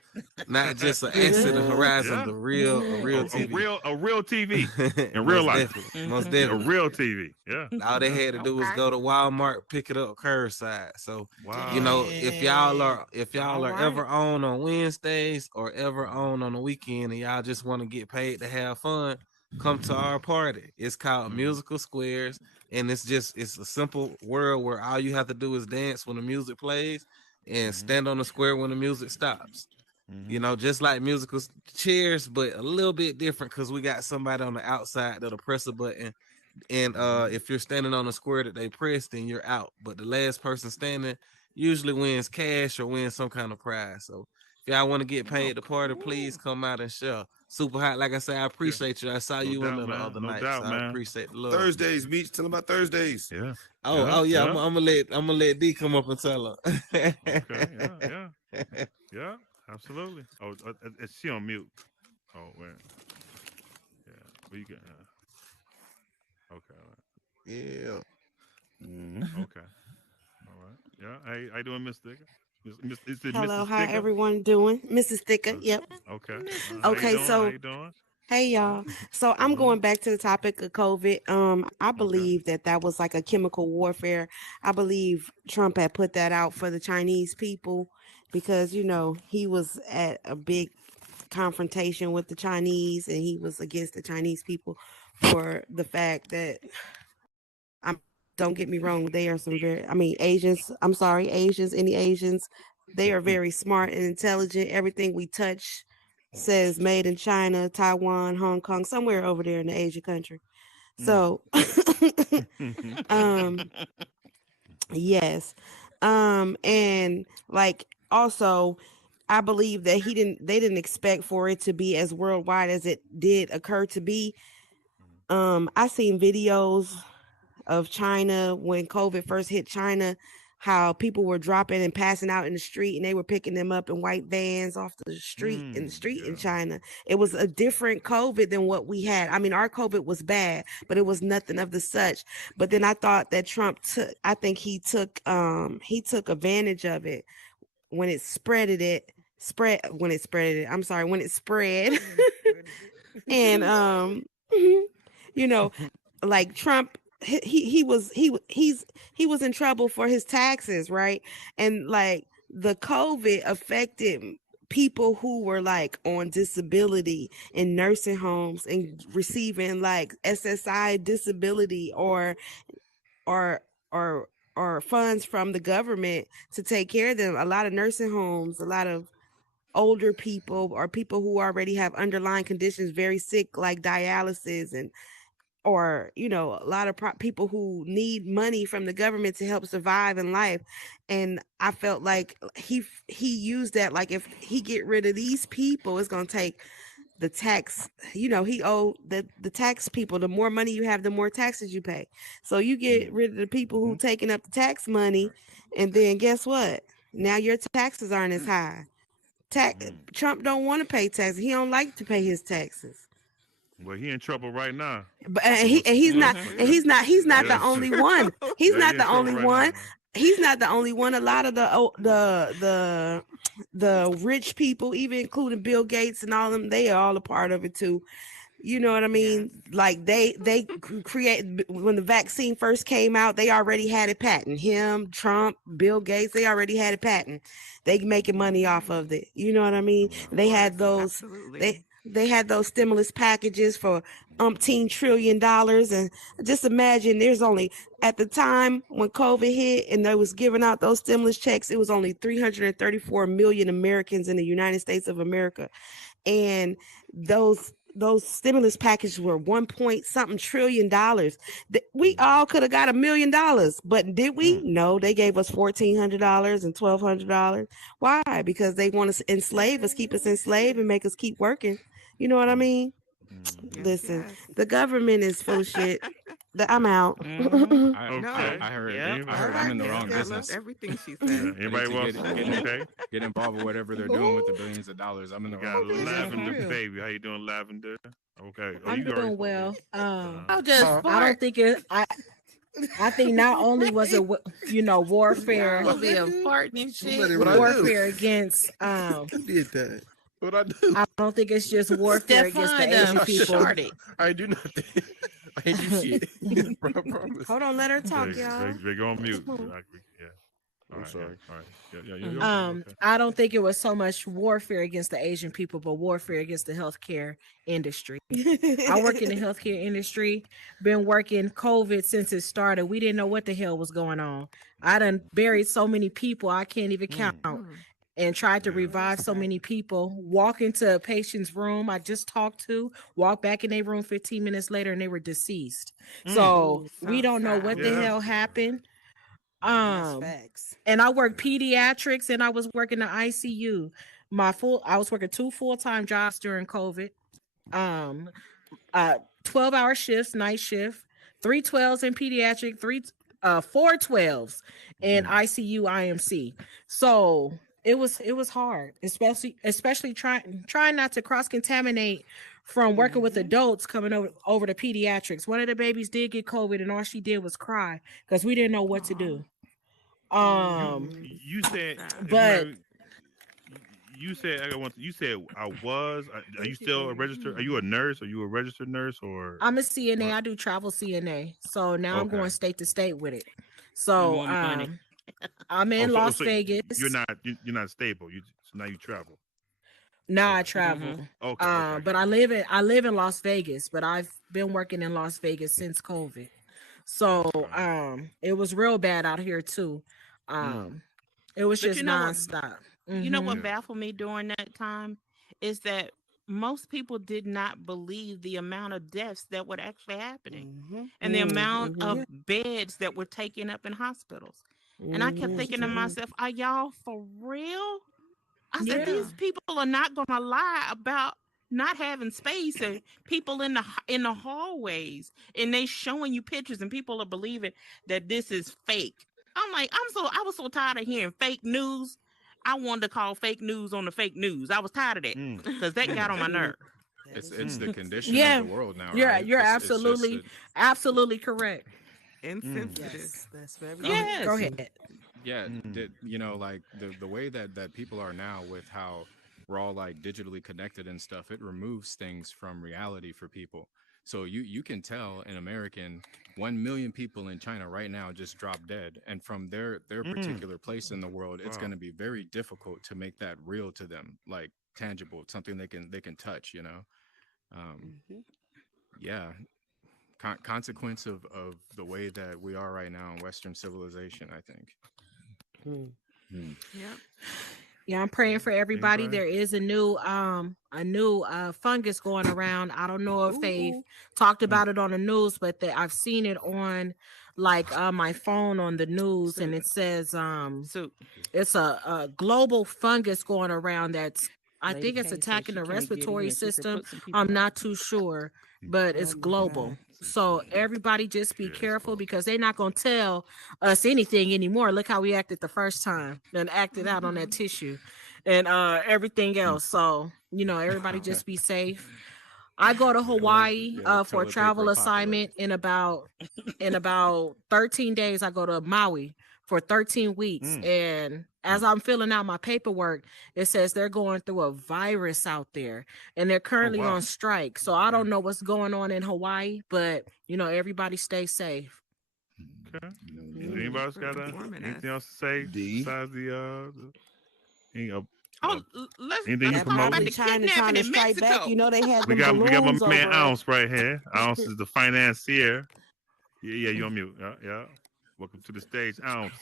Not just an accident horizon, Yeah. the real TV. A real TV in real Most life. definitely, most Yeah, a definitely. real TV. Yeah. All they Yeah. had to do was Okay. go to Walmart, pick it up curbside. So you Wow. know, if y'all All are right. ever on Wednesdays or ever on the weekend, and y'all just want to get paid to have fun, come to our party. It's called Mm-hmm. Musical Squares, and it's a simple world where all you have to do is dance when the music plays and Mm-hmm. stand on the square when the music stops. You Mm-hmm. know, just like musical chairs, but a little bit different because we got somebody on the outside that'll press a button and if you're standing on a square that they press, then you're out. But the last person standing usually wins cash or wins some kind of prize. So if y'all want to get Oh, paid to party, please cool. come out and share. Super hot. Like I said, I Yeah. appreciate you. I saw No you in doubt, there the man. other No night, so doubt, I man. appreciate the love. Thursdays, Beach. Tell them about Thursdays. Yeah. Oh yeah. Yeah. I'm gonna let D come up and tell her. Okay. Yeah. Yeah. Absolutely. Oh, is she on mute? Oh, wait. Yeah. Well, you can. Okay. All right. Yeah. Mm-hmm. Okay. All right. Yeah. Hey, how you doing, Miss Thicker? Is it Hello, Mrs. how Thicker? everyone doing? Mrs. Thicker, yep. Okay. Mrs. How you Okay, doing? How so you doing? hey Yeah. y'all. So I'm Mm-hmm. going back to the topic of COVID. I Okay. believe that was like a chemical warfare. I believe Trump had put that out for the Chinese people because he was at a big confrontation with the Chinese and he was against the Chinese people for the fact that I'm don't get me wrong, they are some very, I mean, Asians, I'm sorry, Asians, any Asians, they are very smart and intelligent. Everything we touch says made in China, Taiwan, Hong Kong, somewhere over there in the Asian country. So, um, yes. And like also, I believe that they didn't expect for it to be as worldwide as it did occur to be. I seen videos of China when COVID first hit China, how people were dropping and passing out in the street and they were picking them up in white vans off the street in Yeah. China. It was a different COVID than what we had. I mean, our COVID was bad, but it was nothing of the such. But then I thought that I think he took advantage of it when it I'm sorry, when it spread. And you know, like Trump he was in trouble for his taxes, right? And like the COVID affected people who were like on disability in nursing homes and receiving like SSI disability or or or funds from the government to take care of them. A lot of nursing homes, a lot of older people or people who already have underlying conditions, very sick, like dialysis and or a lot of people who need money from the government to help survive in life. And I felt like he used that, like if he get rid of these people, it's going to take the tax, he owe the tax people. The more money you have, the more taxes you pay. So you get rid of the people who taking up the tax money, and then guess what, now your taxes aren't as high. Trump don't want to pay taxes. He don't like to pay his taxes. Well, he in trouble right now. But he's not the only one. He's Yeah, not he in the trouble only right one. now, man. He's not the only one. A lot of the rich people, even including Bill Gates and all them, they are all a part of it too. You know what I mean? Like they create, when the vaccine first came out, they already had it patent. Him, Trump, Bill Gates, they already had it patent. They making money off of it. You know what I mean? They had those they had those stimulus packages for $umpteen trillion. And just imagine, there's only, at the time when COVID hit and they was giving out those stimulus checks, it was only 334 million Americans in the United States of America. And those stimulus packages were 1 point something trillion dollars. We all could have got $1 million, but did we? No, they gave us $1,400 and $1,200. Why? Because they want to enslave us, keep us enslaved, and make us keep working. You know what I mean? Listen, the government is full of shit. I'm out. I heard. I heard I'm in the wrong business. Everything she Yeah, said. anybody wants get involved with whatever they're doing with the billions of dollars. I'm in the wrong business. Lavender baby. How you doing, Lavender? Okay. Oh, I'm you already doing spoke. well. I I don't think it. I think not only was it warfare, Gonna be a farting and shit. warfare against Who did that? What I do? I don't think it's just warfare against the Stefan Asian people. sharted. I ain't do nothing. I ain't do shit. Bro, I promise. Hold on, let her talk, They, y'all. they go on mute. Come on. Yeah. All I'm right. sorry. Yeah. All right. Yeah. Okay. I don't think it was so much warfare against the Asian people, but warfare against the healthcare industry. I work in the healthcare industry, been working COVID since it started. We didn't know what the hell was going on. I done buried so many people I can't even count. And tried to revive so many people. Walk into a patient's room I just talked to, walk back in their room 15 minutes later, and they were deceased. So we don't know what the hell happened. Facts. And I work pediatrics, and I was working the ICU. I was working 2 full-time jobs during COVID. 12-hour shifts, night shift, 3 12s in pediatric, 4 12s in ICU IMC. So it was hard, especially trying not to cross contaminate from working with adults coming over to pediatrics. One of the babies did get COVID, and all she did was cry because we didn't know what to do. You said, but you said I was. Are you still a registered? Are you a nurse? Are you a registered nurse or? I'm a CNA. I do travel CNA. So now I'm going state to state with it. So I'm in Las Vegas. You're not stable. So now you travel. Now I travel. Okay. But I live in Las Vegas, but I've been working in Las Vegas since COVID. So it was real bad out here too. It was just nonstop. You know what baffled me during that time is that most people did not believe the amount of deaths that were actually happening and the amount of beds that were taken up in hospitals. And I kept thinking to myself, are y'all for real? I said, these people are not going to lie about not having space and people in the hallways, and they showing you pictures and people are believing that this is fake. I'm like, I was so tired of hearing fake news. I wanted to call fake news on the fake news. I was tired of that because that got on my nerve. It's the condition of the world now. Right? You're absolutely correct. Insensitive. Yes, that's very Yes. Go ahead. Yeah, like the way that people are now with how we're all like digitally connected and stuff, it removes things from reality for people. So you can tell an American, 1 million people in China right now just dropped dead, and from their particular place in the world, it's going to be very difficult to make that real to them, like tangible, something they can touch. Yeah. Consequence of the way that we are right now in Western civilization, I think. Yep. Yeah, I'm praying for everybody. Anybody? There is a new fungus going around. I don't know if they've Ooh. talked about it on the news, but I've seen it on like my phone on the news, and it says So it's a global fungus going around that's I Lady think it's K said attacking she the can't get in. respiratory She said, system. "Put some people I'm out." not too sure, but it's Oh my global. God. So everybody just be Yeah, it's careful global. because they're not gonna tell us anything anymore. Look how we acted the first time, then acted out on that tissue and everything else. So, everybody just be safe. I go to Hawaii for a Toilet paper travel apocalypse. assignment in about 13 days. I go to Maui for 13 weeks. And as I'm filling out my paperwork, it says they're going through a virus out there and they're currently wow. on strike. So I don't know what's going on in Hawaii, but everybody stay safe. Okay. Mm, Anybody else got informing us. anything else to say D. besides any, Oh, let's anything you let's talk about promoting? Probably the China kidnapping trying to in strike back. Mexico. You know, they had We them got balloons my man over it. Ounce right here. Ounce is the financier. Yeah, you on mute. Yeah. Welcome to the stage, Ounce.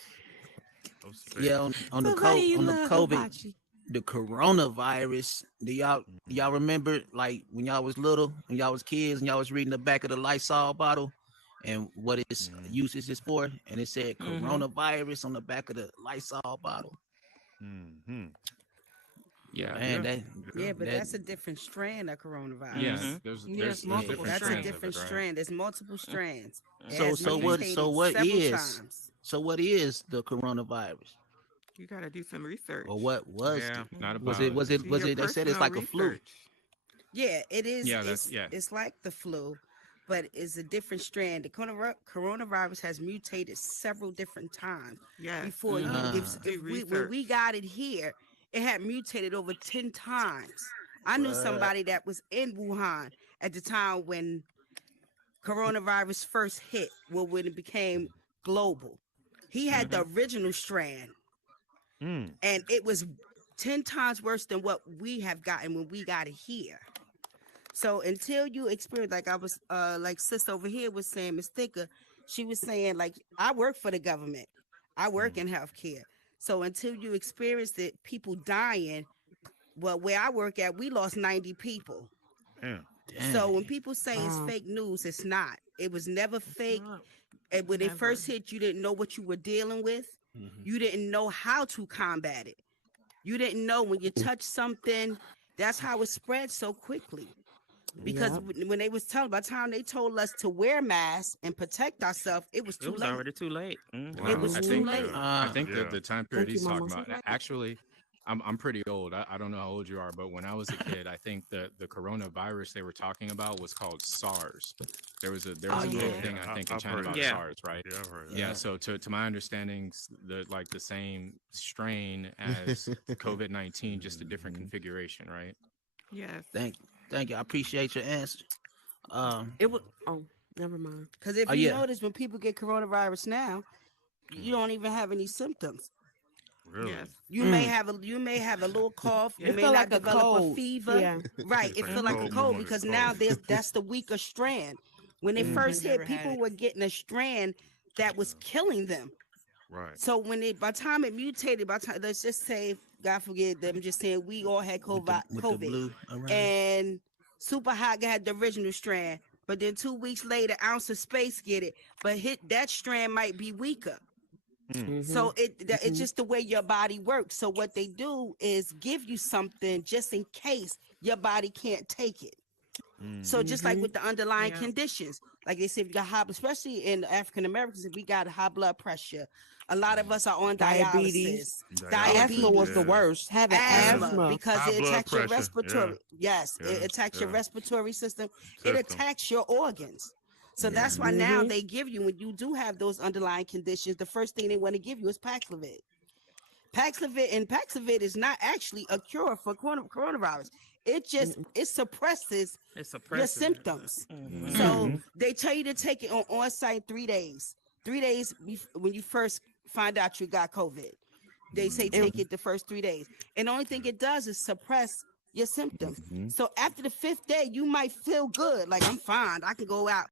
No space. Yeah, on Somebody the love COVID, hibachi. the coronavirus. Do y'all remember like when y'all was little, when y'all was kids, and y'all was reading the back of the Lysol bottle, and what its uses is for, and it said coronavirus on the back of the Lysol bottle. Mm-hmm. Yeah. Man, that Yeah, but that that's a different strand of coronavirus. Yeah, there's multiple different That's a strands different of it, right? strand. There's multiple strands. It so has so what so mutated what several is times. so what is the coronavirus, You got to do some research. or what was Yeah. Not a was it was biologist. it Do was your it they said it's personal like a flu. research. Yeah, it is. Yeah, that's It's like the flu, but it's a different strand. The coronavirus has mutated several different times. Yes. Before you, Ah. Do when we research. got it here, it had mutated over 10 times. I knew What? somebody that was in Wuhan at the time when coronavirus first hit, well, when it became global. He had the original strand, and it was 10 times worse than what we have gotten when we got it here. So until you experience, like I was, like sis over here was saying, Miss Thinker, she was saying, like, I work for the government, I work in healthcare. So until you experience it, people dying, well, where I work at, we lost 90 people. Damn. So when people say it's Wow. fake news, it's not. It was never fake. not. And when it Never. first hit, you didn't know what you were dealing with. You didn't know how to combat it. You didn't know when you touch something. That's how it spread so quickly. Because Yep. when they was telling, by the time they told us to wear masks and protect ourselves, it was It too was late. already too late. It was I too think late. I think Yeah. the time period Thank you, he's talking Mama. about. Actually, I'm pretty old. I don't know how old you are, but when I was a kid, I think the coronavirus they were talking about was called SARS. There was a Oh, whole yeah. thing I think in I've China heard about that. Yeah. SARS, right? Yeah, I've heard that. Yeah. So to my understanding, the same strain as COVID-19, just a different configuration, right? Yes. Thank you. I appreciate your answer. It was Oh, never mind. because if Oh, you yeah. notice, when people get coronavirus now, you don't even have any symptoms. Really? Yes. You may have a little cough. You Yeah. may feel not like a develop a cold. fever. Yeah. Right. It's It like feel a like a cold, cold more like a because cold. now that's the weaker strand. When it first hit, people were getting a strand that was killing them. Right. So by the time it mutated, let's just say, God forgive them, just saying we all had With the COVID, blue around. and Super Hot had the original strand, but then 2 weeks later, Ounce of Space get it, but that strand might be weaker. So it's just the way your body works. So what they do is give you something just in case your body can't take it. So just like with the underlying Yeah. conditions, like they say, if you got high, especially in African Americans, if we got high blood pressure, a lot of us are on Diabetes. dialysis. Asthma was the yeah. worst. Having Asthma, asthma. because High it blood attacks your pressure, respiratory. Yes, yeah, it attacks your yeah. respiratory system. It System. attacks your organs. So that's why now they give you, when you do have those underlying conditions, the first thing they want to give you is Paxlovid. Paxlovid is not actually a cure for coronavirus. it just it suppresses your symptoms. Mhm. So they tell you to take it on site 3 days. 3 days when you first find out you got COVID. They say take it the first 3 days. And the only thing it does is suppress your symptoms. So after the 5th day, you might feel good. Like, I'm fine. I can go out.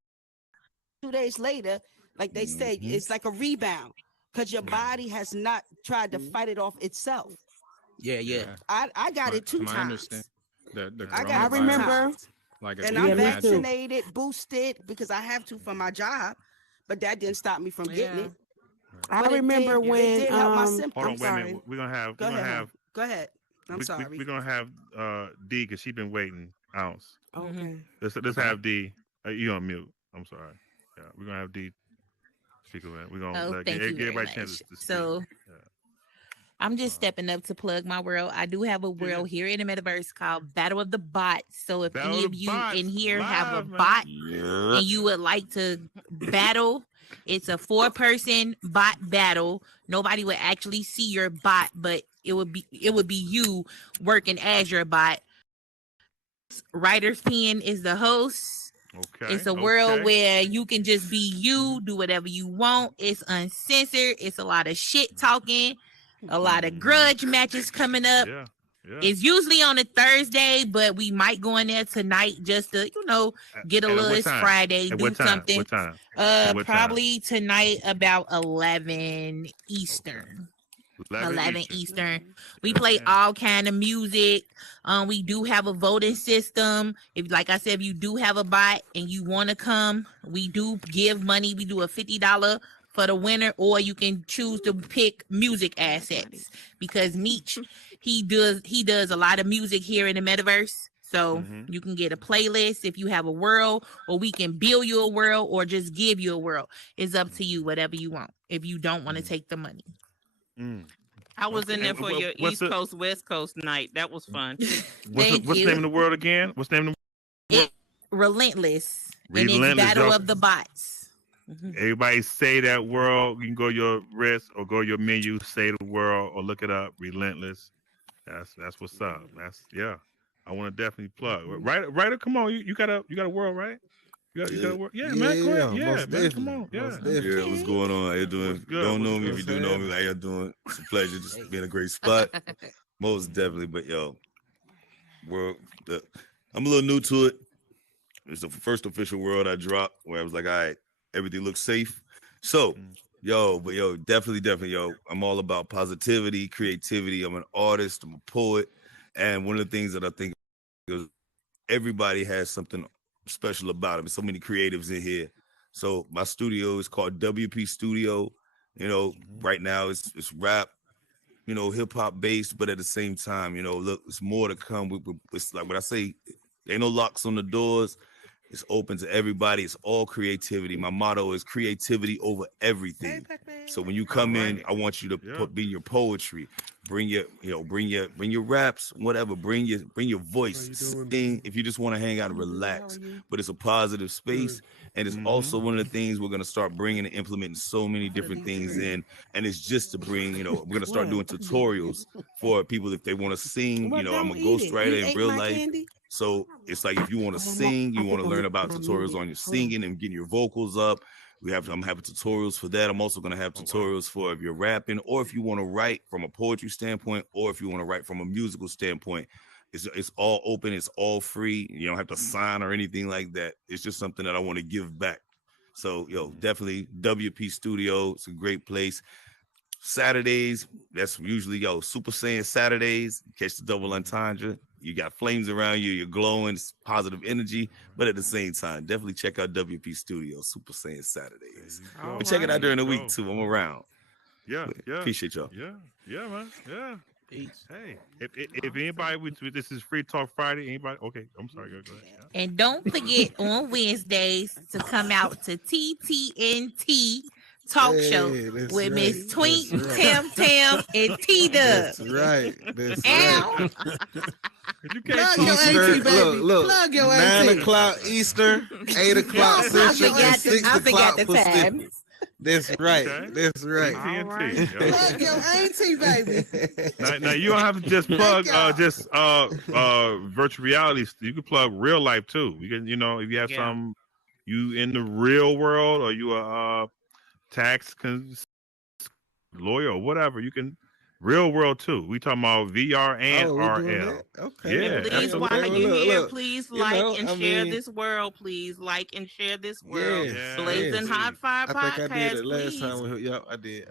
2 days later, like they say, it's like a rebound because your body has not tried to fight it off itself. Yeah. I got it 2 To my times. understand, the I got it 2 remember. times. like And a I'm big magic. vaccinated, boosted because I have to for my job, but that didn't stop me from getting it. I But it remember did- when it did help my Hold symptoms. on, wait a minute. We're gonna have. Go ahead. Go ahead. I'm sorry. We're gonna have D because she's been waiting. Ounce. Okay. Let's have D. You on mute? I'm sorry. Yeah, we're gonna have D. Speak of it. We're gonna Oh, thank you very everybody a chance much. to speak. So I'm just stepping up to plug my world. I do have a world here in the metaverse called Battle of the Bots. So if Battle any of of the you Bots, in here have a live, man. bot Yeah. and you would like to battle, it's a 4-person bot battle. Nobody would actually see your bot, but it would be you working as your bot. Writer's Pen is the host. Okay. It's a world where you can just be you, do whatever you want. It's uncensored. It's a lot of shit talking, a lot of grudge matches coming up. Yeah. It's usually on a Thursday, but we might go in there tonight just to, get a And at little. what It's time? Friday, At do what time? something. What time? At what time? Probably tonight about 11 Eastern. 11 Eastern. We play all kind of music. We do have a voting system. If, like I said, if you do have a bot and you want to come, we do give money. We do a $50 for the winner, or you can choose to pick music assets because Meech, he does a lot of music here in the metaverse. So you can get a playlist if you have a world, or we can build you a world or just give you a world. It's up to you, whatever you want, if you don't want to take the money. I was in there And for your what's East the- Coast, West Coast night. That was fun. What's the name of the world again? What's the name of the world? Relentless. And it's Relentless, Battle y'all. of the Bots. Everybody say that world. You can go to your wrist or go to your menu, say the world or look it up. Relentless. That's what's up. I want to definitely plug. Writer, come on. You got a world, right? You got a world. Yeah, man. Go ahead. Yeah, most man. Come definitely. on. Yeah. Most definitely. Yeah, what's going on? How you doing? What's good? Don't know What's me. good? If you do know me, how you doing? It's a pleasure just being in a great spot. Most definitely. But yo, I'm a little new to it. It's the first official world I dropped where I was like, all right, everything looks safe. So, definitely, I'm all about positivity, creativity. I'm an artist, I'm a poet. And one of the things that I think is everybody has something special about them. So many creatives in here. So my studio is called WP Studio. Right now it's rap, hip hop based, but at the same time, look, it's more to come. It's like what I say, ain't no locks on the doors. It's open to everybody. It's all creativity. My motto is creativity over everything. So when you come in, I want you to be your poetry, bring your raps, whatever. Bring your voice. Sing if you just want to hang out and relax. But it's a positive space, and it's also one of the things we're gonna start bringing and implementing so many different things in. And it's just to bring, we're gonna start doing tutorials for people if they want to sing. I'm a ghostwriter in real life. So it's like if you want to sing, you want to learn about tutorials on your singing and getting your vocals up. I'm having tutorials for that. I'm also going to have tutorials for if you're rapping or if you want to write from a poetry standpoint or if you want to write from a musical standpoint. It's all open. It's all free. You don't have to sign or anything like that. It's just something that I want to give back. So, definitely WP Studio. It's a great place. Saturdays, that's usually Super Saiyan Saturdays. Catch the double entendre. You got flames around you. You're glowing. It's positive energy. But at the same time, definitely check out WP Studio Super Saiyan Saturdays. But check it out during the week too. I'm around. Yeah. Appreciate y'all. Yeah, man. Yeah. Peace. Hey, if anybody, this is Free Talk Friday. Anybody? Okay, I'm sorry. Go ahead. Yeah. And don't forget on Wednesdays to come out to TTNT Talk Show with Miss Twink, Tam Tam, and T Dub. That's right. Ow. Plug your auntie, baby. Look, Plug your 9 auntie. o'clock Eastern, 8 o'clock Central, and 6 I o'clock forgot the Pacific. time. That's right. Okay. That's right. AT&T. Plug your auntie, baby. Now you don't have to just plug virtual reality. You can plug real life too. You can, if you have some you in the real world or you a tax lawyer or whatever, you can real world too. We talking about VR and Oh, we doing RL. that? Okay. Yeah, And please, absolutely. while Well, you're here, look, please you like know, and I share mean- this world. Please like and share this world. Yes, Blazing yes. Hot Fire I think I did podcast, it last please. time. Yep, I did.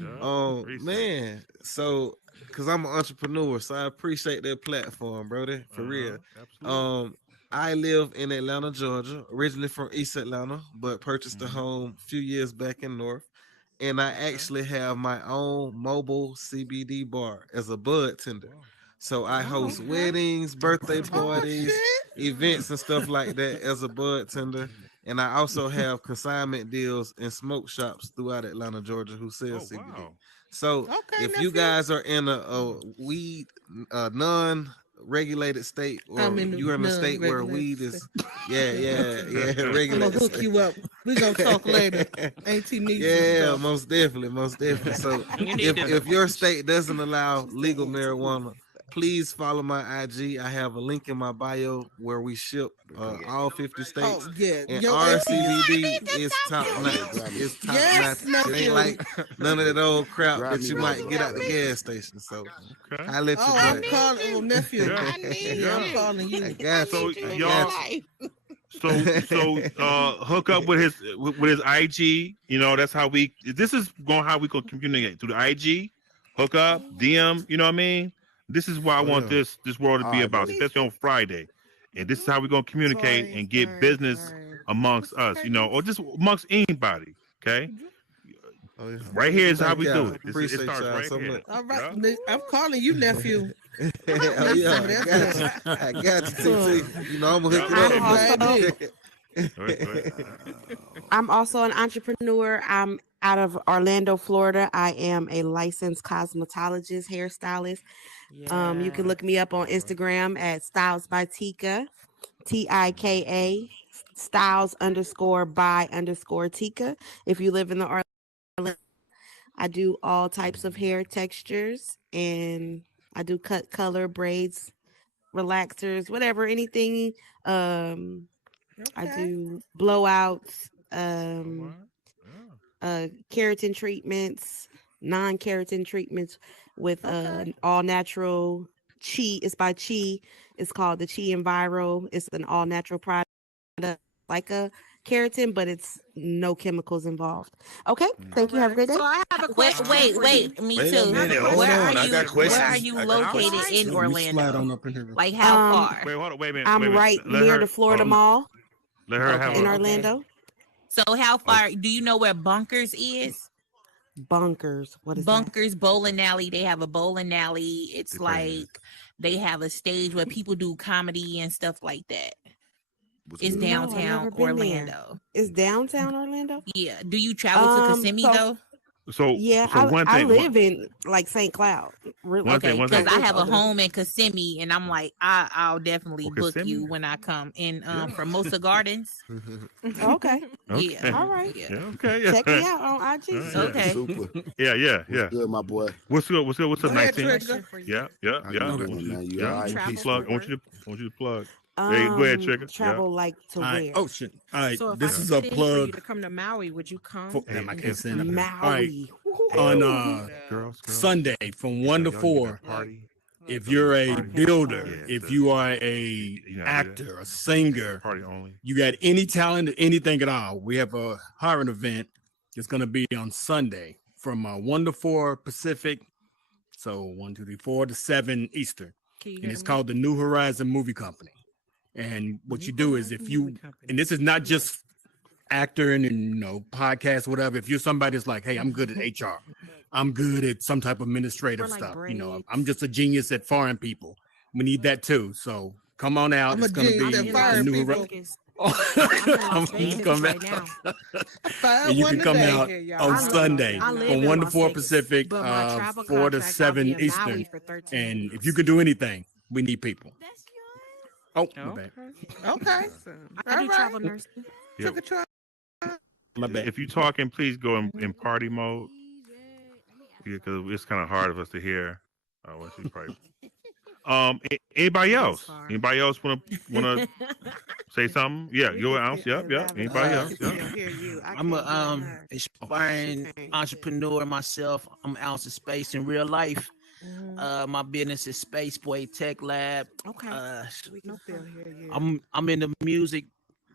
Yeah. Man, so because I'm an entrepreneur, so I appreciate that platform, brother, for real. Absolutely. I live in Atlanta, Georgia, originally from East Atlanta, but purchased Mm-hmm. a home a few years back in North. And I actually have my own mobile CBD bar as a bud tender. So I host weddings, birthday parties, events, and stuff like that as a bud tender. And I also have consignment deals in smoke shops throughout Atlanta, Georgia, who sell CBD. So if you guys are in a weed non-regulated state, or I'm in the you're in a state where weed non-regulated is, regulated. I'm gonna hook you up. We gonna talk later. Auntie needs some Yeah, stuff. most definitely. So You need to- if your state doesn't allow legal marijuana, please follow my IG. I have a link in my bio where we ship all 50 states. Oh, yeah. And Your our auntie- CBD is top notch. It's top Yes, notch. It nephew. ain't like none of that old crap Grab that me you one. might get at the gas station. So Okay. I let you Oh, I'm calling nephew. Yeah. Yeah, I'm calling you. I got So you. I y'all, got you. so hook up with his IG. That's how we. This is how we can communicate through the IG. Hook up, DM. You know what I mean? This is why I want this world to All be right, about, buddy. especially on Friday. And this is how we're gonna communicate and get business amongst us. Or just amongst anybody. Okay. Right here is how we do it. It Appreciate starts y'all right so here. much. All right, I'm calling you nephew. Oh yeah, I got you, TT. I'm gonna hook it up. I'm also an entrepreneur. I'm out of Orlando, Florida. I am a licensed cosmetologist, hairstylist. You can look me up on Instagram at Styles by Tika, TIKA, Styles _by Tika. If you live in the Orlando, I do all types of hair textures, and I do cut, color, braids, relaxers, whatever, anything. I do blowouts, keratin treatments, non-keratin treatments with all natural Chi. It's by Chi. It's called the Chi Enviro. It's an all natural product like a keratin, but it's no chemicals involved. Okay, thank you. Have a great day. So I have a question. Wait. Me Wait too. a minute, hold Where on, are I you? got Where questions. are you I got located questions. in Let me slide Orlando? on up in here. Like how far? Wait, hold on. Wait a minute. I'm right near the Florida Mall Let her have in a- Orlando. So how far? Do you know where Bunkers is? Bunkers. What is Bunkers Bowling Alley? They have a bowling alley. It's They probably like they have a stage where people do comedy and stuff like that. It's No, I've downtown never been there. Orlando. It's downtown Orlando. Yeah. Do you travel to Kissimmee though? Yeah, so one I thing- live in like St. Cloud. Really. Okay, one because thing. I have a home in Kissimmee, and I'm like, I'll definitely book Kissimmee? you when I come in from Mosa Gardens. Okay. Yeah. All right. Yeah, okay. Check me out on IG. Yeah. Okay. Super. Yeah. Good, my boy. What's good? What's up? Go ahead, 19? Trigger. Yeah. How you doing, man? You all right? I want you to plug. Hey, go ahead, Trigger. Travel like to All right. where? Oh shit. All right. So if This I is could a send for you plug. to come to Maui, would you come? For, damn, I and can't just send come it. to All right. Maui. On girls. Sunday from 1 to y'all need 4. a party. If you're a builder, Yeah, if you are a know, actor, a singer, Party only. you got any talent, anything at all, we have a hiring event. It's going to be on Sunday from 1 to 4 Pacific. So 1, 2, 3, 4 to 7 Eastern. And it's called the New Horizon Movie Company. And what you do is if you, and this is not just actor and podcast, whatever. If you're somebody that's like, hey, I'm good at HR, I'm good at some type of administrative stuff. I'm just a genius at firing people. We need that too. So come on out. I'm It's a going to genius be at the firing New people. Horizon. I'm in Las Vegas right now. And you can come out on I Sunday live from in 1 to Las 4 Vegas, Pacific, but my travel 4 to contract, I'll 7 be in Maui Eastern. for 13 And if you could do anything, we need people. Oh, my bad. Okay. I do travel nursing. Yeah. Took a try. My bad. if you're talking, please go in party mode because it's kind of hard of us to hear. Well, she's probably. Anybody else? Anybody else wanna say something? Yeah, go out. Yep, yep. Anybody else? Yep. I'm a aspiring entrepreneur myself. I'm an ounce of space in real life. My business is Space Boy Tech Lab. Okay. We can still hear you. I'm in the music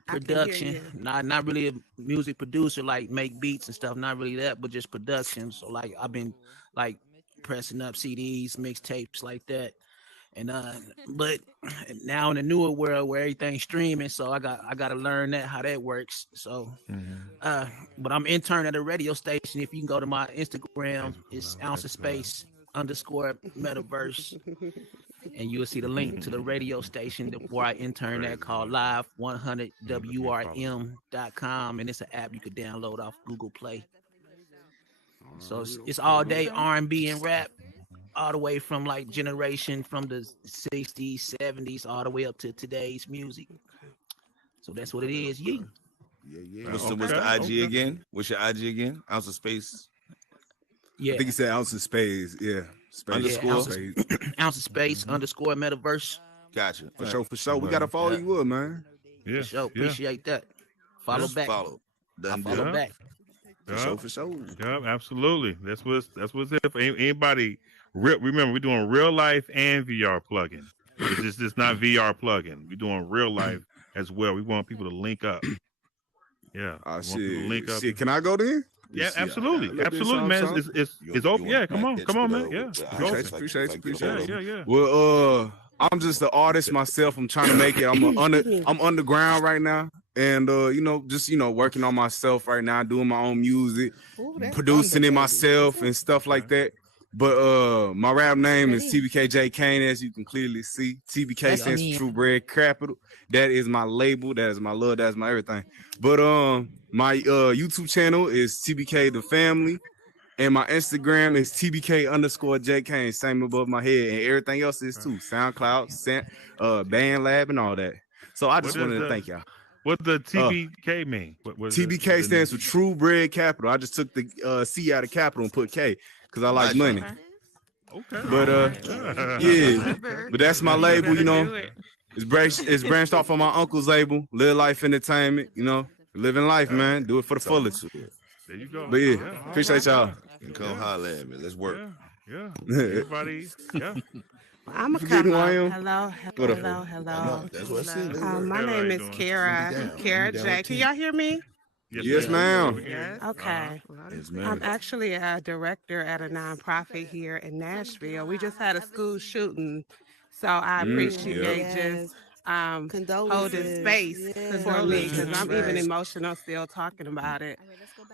I can hear production. you. Not really a music producer, like make beats and stuff. Not really that, but just production. So like I've been like pressing up CDs, mixtapes like that. And but now in the newer world where everything's streaming, so I got to learn that how that works. So but I'm intern at a radio station. If you can go to my Instagram, it's ounce of space underscore metaverse, and you will see the link to the radio station where I intern at called Live 100WRM.com, and it's an app you could download off Google Play. So it's all day R&B and rap, all the way from like generation from the 60s, 70s, all the way up to today's music. So that's what it is. Yeah. What's the IG again? What's your IG again? Ounce of Space. Yeah. I think he said Ounce of Space. Yeah. Space. Underscore. Ounce of space underscore metaverse. Gotcha. For sure. We gotta follow you up, man. Yeah. For sure. Appreciate that. Follow back. Follow. I follow back. For sure. Yeah, absolutely. That's what's it for anybody. Remember, we're doing real life and VR plugin. It's just not VR plugin. We're doing real life as well. We want people to link up. Yeah. Shit. Can I go then? Yeah, absolutely. Absolutely, man. It's open. Yeah, come on, man. Yeah. Appreciate you. Yeah. Well, I'm just an artist myself. I'm trying to make it. I'm underground right now. And just working on myself right now, doing my own music, producing it myself and stuff like that. But my rap name is TBKJ Kane, as you can clearly see. TBK stands for True Bread Capital. That is my label. That is my love. That is my everything. But my YouTube channel is TBK The Family. And my Instagram is TBK underscore J Kane, same above my head. And everything else is too. SoundCloud, Band Lab, and all that. So I just wanted to thank y'all. What the TBK mean? TBK stands for True Bread Capital. I just took the C out of capital and put K because I like money. Okay. But but that's my label, It's branched off on my uncle's label, Live Life Entertainment, living life, man. Do it for the fullest. There you go. But appreciate y'all. Come holler at me. Let's work. Yeah. Everybody. Yeah. I'm a come up. Hello. That's what I said. My name is Kara J. Can y'all hear me? Yes, ma'am. Yes. Okay. I'm actually a director at a nonprofit here in Nashville. We just had a school shooting, so I appreciate just holding space for me because I'm even emotional still talking about it.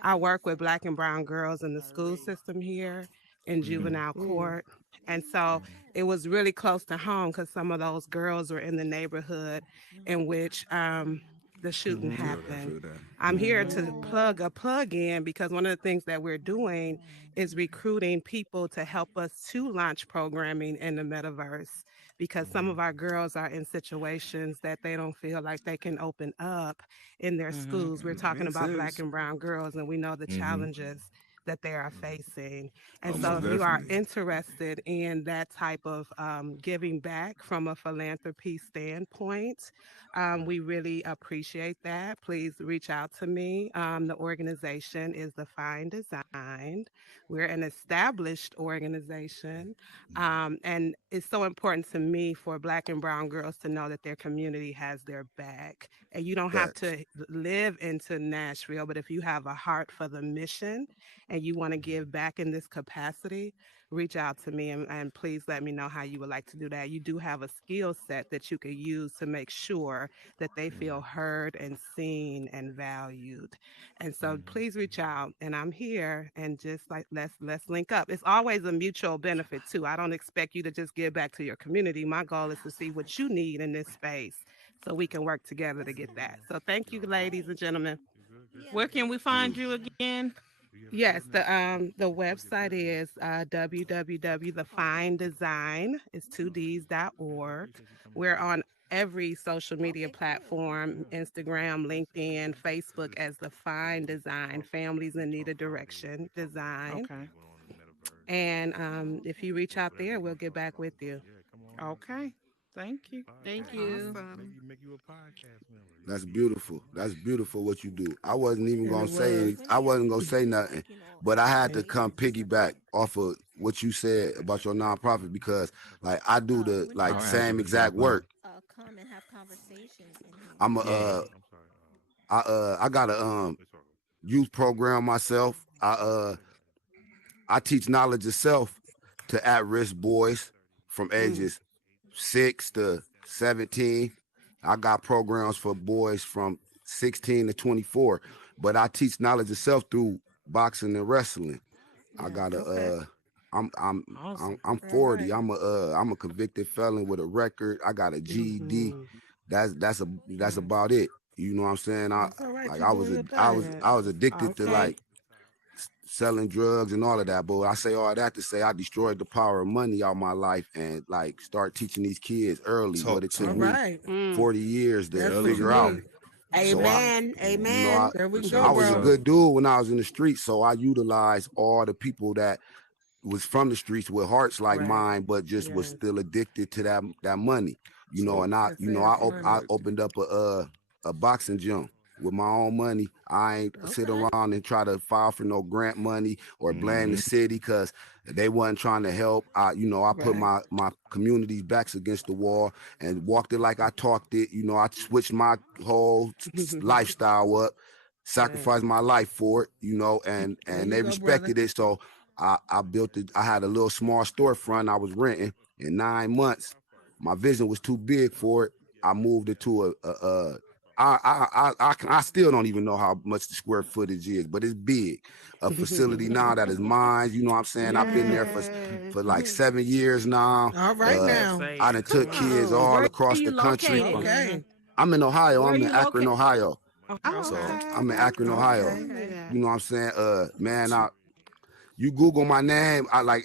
I work with Black and brown girls in the school system here in juvenile court. And so it was really close to home because some of those girls were in the neighborhood in which the shooting happened. I'm here to plug in because one of the things that we're doing is recruiting people to help us to launch programming in the metaverse because some of our girls are in situations that they don't feel like they can open up in their schools. We're talking about Black and brown girls, and we know the challenges that they are facing. And so if you are interested in that type of giving back from a philanthropy standpoint, we really appreciate that. Please reach out to me. The organization is the Fine Design. We're an established organization. And it's so important to me for Black and brown girls to know that their community has their back. And you don't have to live into Nashville, but if you have a heart for the mission and you want to give back in this capacity, reach out to me and please let me know how you would like to do that. You do have a skill set that you could use to make sure that they feel heard and seen and valued. And so please reach out, and I'm here, and just like let's link up. It's always a mutual benefit too. I don't expect you to just give back to your community. My goal is to see what you need in this space so we can work together to get that. So thank you, ladies and gentlemen. Where can we find you again? Yes, the website is www.thefinedesign, it's 2ds.org. We're on every social media platform, Instagram, LinkedIn, Facebook, as the Fine Design, Families in Need of Direction Design. Okay. And if you reach out there, we'll get back with you. Okay. Thank you. Thank you. Awesome. Make you a podcast member. That's beautiful. That's beautiful what you do. I wasn't even And gonna it say was. I wasn't gonna say nothing, but I had to come piggyback off of what you said about your nonprofit because like I do the like same exact work. Come and have conversations in here. I'm a I got a youth program myself. I teach knowledge of self to at-risk boys from ages 6 to 17. I got programs for boys from 16 to 24, but I teach knowledge of self through boxing and wrestling. I got a I'm 40. I'm a convicted felon with a record. I got a GED. That's about it. You know what I'm saying? I was addicted to like selling drugs and all of that, but I say all that to say I destroyed the power of money out my life and like start teaching these kids early. But it took me 40 years to figure out. Amen. Amen. There we go, I was a good dude when I was in the streets, so I utilized all the people that was from the streets with hearts like mine, but just was still addicted to that money. You know, and I opened up a boxing gym with my own money. I ain't sit around and try to file for no grant money or blame the city because they wasn't trying to help. I put my community's backs against the wall and walked it like I talked it. You know, I switched my whole lifestyle up, sacrificed my life for it, you know, and they respected it. So I built it. I had a little small storefront I was renting in 9 months. My vision was too big for it. I moved it to I still don't even know how much the square footage is, but it's big. A facility now that is mine. You know what I'm saying? I've been there for like 7 years now. All right now. I done took kids all across the country. Okay. I'm in Ohio. I'm in Akron, located? Ohio. Oh, So okay. I'm in Akron, Ohio. You know what I'm saying? Man, you Google my name, I'm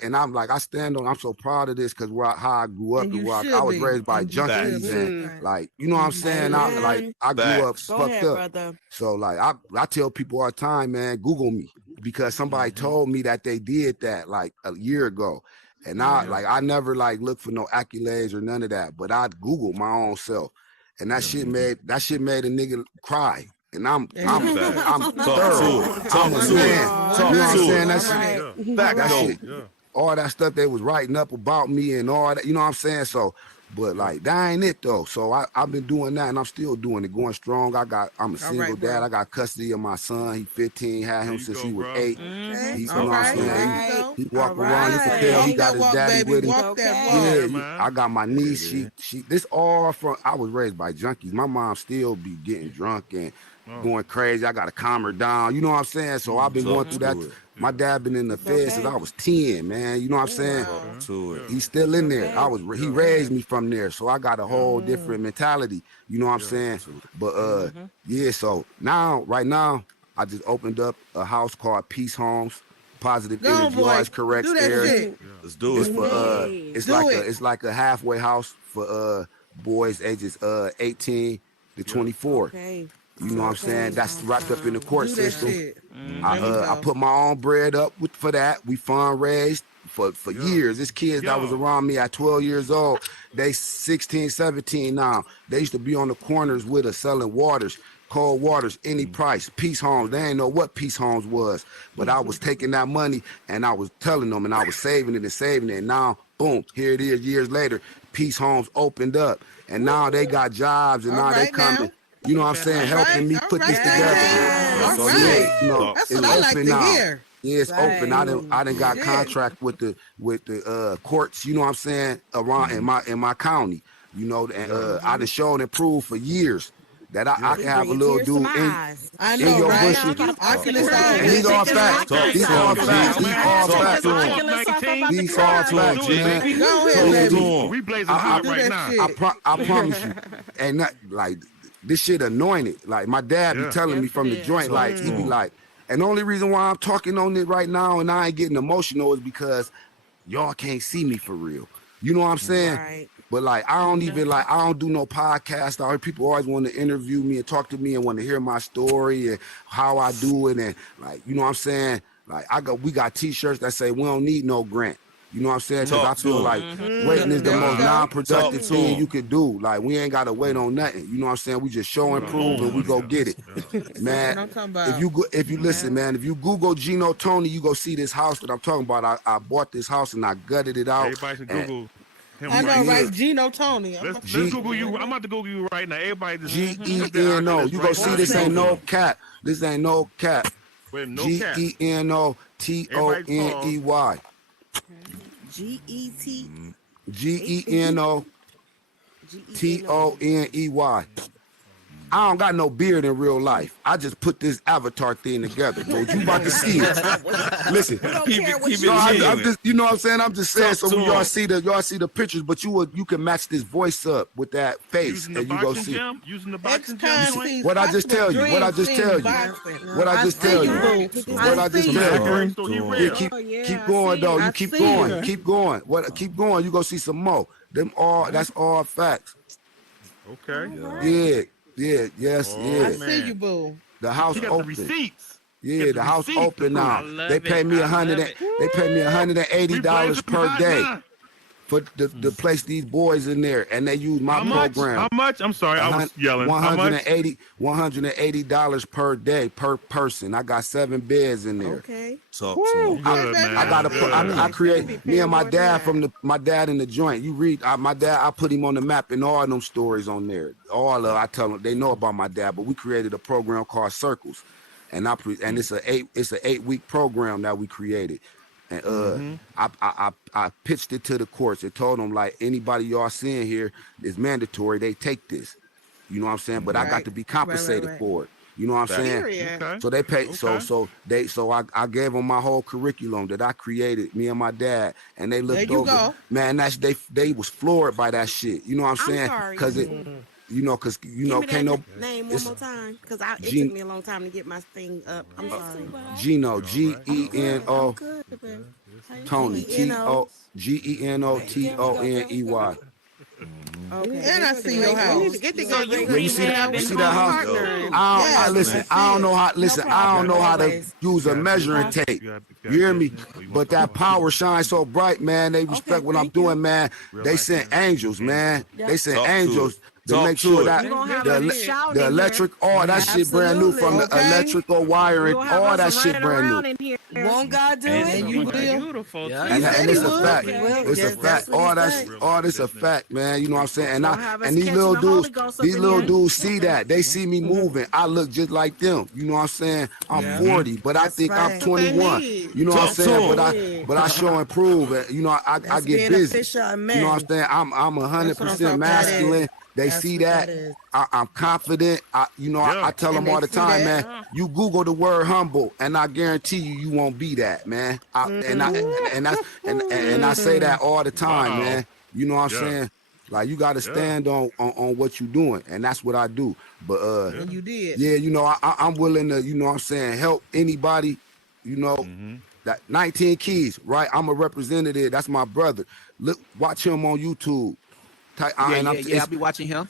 so proud of this because how I grew up and I was raised by junkies and like, you know what I'm saying? I grew up fucked up. Brother. So like I tell people all the time, man, Google me because somebody told me that they did that like a year ago. And I never like look for no accolades or none of that, but I Googled my own self. And that shit made a nigga cry. And I'm thorough. I'm a man. You know what I'm saying? That shit. All that stuff they was writing up about me and all that, you know what I'm saying? So, but like that ain't it though. So I've been doing that and I'm still doing it, going strong. I'm a single dad. I got custody of my son. He 15, had him since he was 8. He, you know what I'm saying? He walk around. You can tell he got his daddy with him. I got my niece. She this all from I was raised by junkies. My mom still be getting drunk and going crazy. I gotta calm her down. You know what I'm saying? So I've been going through that. My dad been in the feds since I was 10, man. You know what I'm saying? He's still in there. He raised me from there. So I got a whole different mentality. You know what I'm saying? But so right now, I just opened up a house called Peace Homes, Positive Energy, Arts Corrects Areas. Let's do it. It's like a halfway house for boys ages 18 to 24. You know what I'm saying? That's wrapped up in the court system. I put my own bread up for that. We fundraised for years. It's kids that was around me at 12 years old. They 16, 17 now. They used to be on the corners with us selling waters, cold waters, any price. Peace Homes. They ain't know what Peace Homes was. But I was taking that money and I was telling them and I was saving it and saving it. And now, boom, here it is years later. Peace Homes opened up. And now they got jobs and now they coming. You know what I'm saying? Helping me put this together. So That's what I like to hear. Yeah, it's open. I done got contract with the courts. You know what I'm saying? Around in my county. You know, and I done showed and proved for years that I can have a little dude in your bushes. And he's all facts. He's all facts. He's all facts, man. Go ahead, baby. We blazing hot right now. I promise you. And not like. This shit anointed. Like my dad be telling me from the joint, like he be like, and the only reason why I'm talking on it right now and I ain't getting emotional is because y'all can't see me for real. You know what I'm saying? But like I don't even I don't do no podcast. I hear people always want to interview me and talk to me and want to hear my story and how I do it and like you know what I'm saying. Like we got T-shirts that say we don't need no grant. You know what I'm saying? Because I feel like waiting is the most non-productive thing you could do. Like we ain't gotta wait on nothing. You know what I'm saying? We just show and prove and we go get it. Man, if you listen, man, if you Google Gino Tony, you go see this house that I'm talking about. I bought this house and I gutted it out. Everybody should Google him. I know, right? Gino Tony. Let's Google you. I'm about to Google you right now. Everybody just Geno. You go see this ain't no cap. This ain't no cap. Geno Toney. Geno Toney. I don't got no beard in real life. I just put this avatar thing together. So you about to see it. Listen, I'm just, you know what I'm saying? I'm just saying so y'all see the pictures, but you can match this voice up with that face, and you go see. Using the boxing gym. What I just tell you. What I just tell you. What I just tell you. What I just tell you. Keep going though. You keep going. Keep going. Keep going. You go see some more. That's all facts. Okay. Yeah. Yeah, yes, yeah. I see you, boo. The house open. The receipts. Yeah, the house open now. They pay me $180 per day for to place these boys in there, and they use my program. How much? I'm sorry, I was yelling. $180 per day per person. I got 7 beds in there. Okay. So I create me and my dad my dad in the joint. You read my dad. I put him on the map and all them stories on there. I tell them they know about my dad, but we created a program called Circles, and it's an 8-week program that we created. And I pitched it to the courts and told them like anybody y'all seeing here is mandatory. They take this, you know what I'm saying. But I got to be compensated for it. You know what I'm saying? Okay. So they pay. Okay. So I gave them my whole curriculum that I created, me and my dad, and they looked over. Go. Man, they was floored by that shit. You know what I'm saying? Because it. You know, can't no name one more time, because it took me a long time to get my thing up. I'm sorry. Geno, Geno, Tony, GenoToney. Okay. And I see your house. You see that house? I don't know how. Listen, I don't know how to use a measuring tape. You hear me? But that power shines so bright, man. They respect what I'm doing, man. They sent angels, man. They sent angels to make sure that the electric, all that shit brand new from the electrical wiring, all that shit brand new. Won't God do it? And you will. Beautiful. And it's a fact. It's a fact. All this a fact, man. You know what I'm saying? And these little dudes see that. They see me moving. I look just like them. You know what I'm saying? I'm 40, but I think I'm 21. You know what I'm saying? But I show and prove. You know, I get busy. You know what I'm saying? I'm 100% masculine. They see that. I'm confident. I tell them all the time, man. You Google the word humble, and I guarantee you won't be that, man. And I say that all the time, man. You know what I'm saying? Like you got to stand on what you're doing, and that's what I do. But and you did. Yeah, you know, I'm willing to, you know what I'm saying, help anybody. You know, that 19 Keys, right? I'm a representative. That's my brother. Look, watch him on YouTube. I'll be watching him.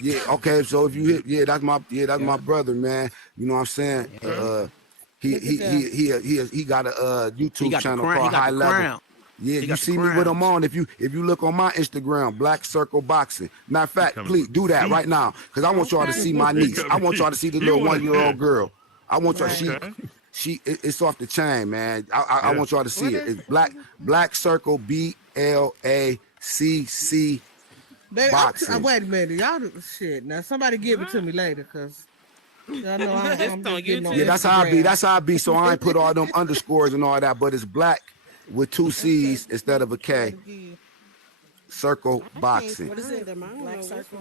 Yeah, okay. So if you hit, that's my brother, man. You know what I'm saying? He got a YouTube channel called High Level. Yeah, you see me with him on. If you look on my Instagram, Black Circle Boxing. Matter of fact, please do that right now, because I want y'all to see my niece. I want y'all to see the little 1-year-old girl. I want y'all. It's off the chain, man. I want y'all to see it. It's Black Circle BLACC. Boxing. Wait a minute, y'all shit. Now somebody give it to me later, cause y'all know I'm just getting on. Yeah, that's how I be. That's how I be. So I ain't put all them underscores and all that, but it's Black with 2 C's instead of a K. Circle Boxing. What is it? Black Circle.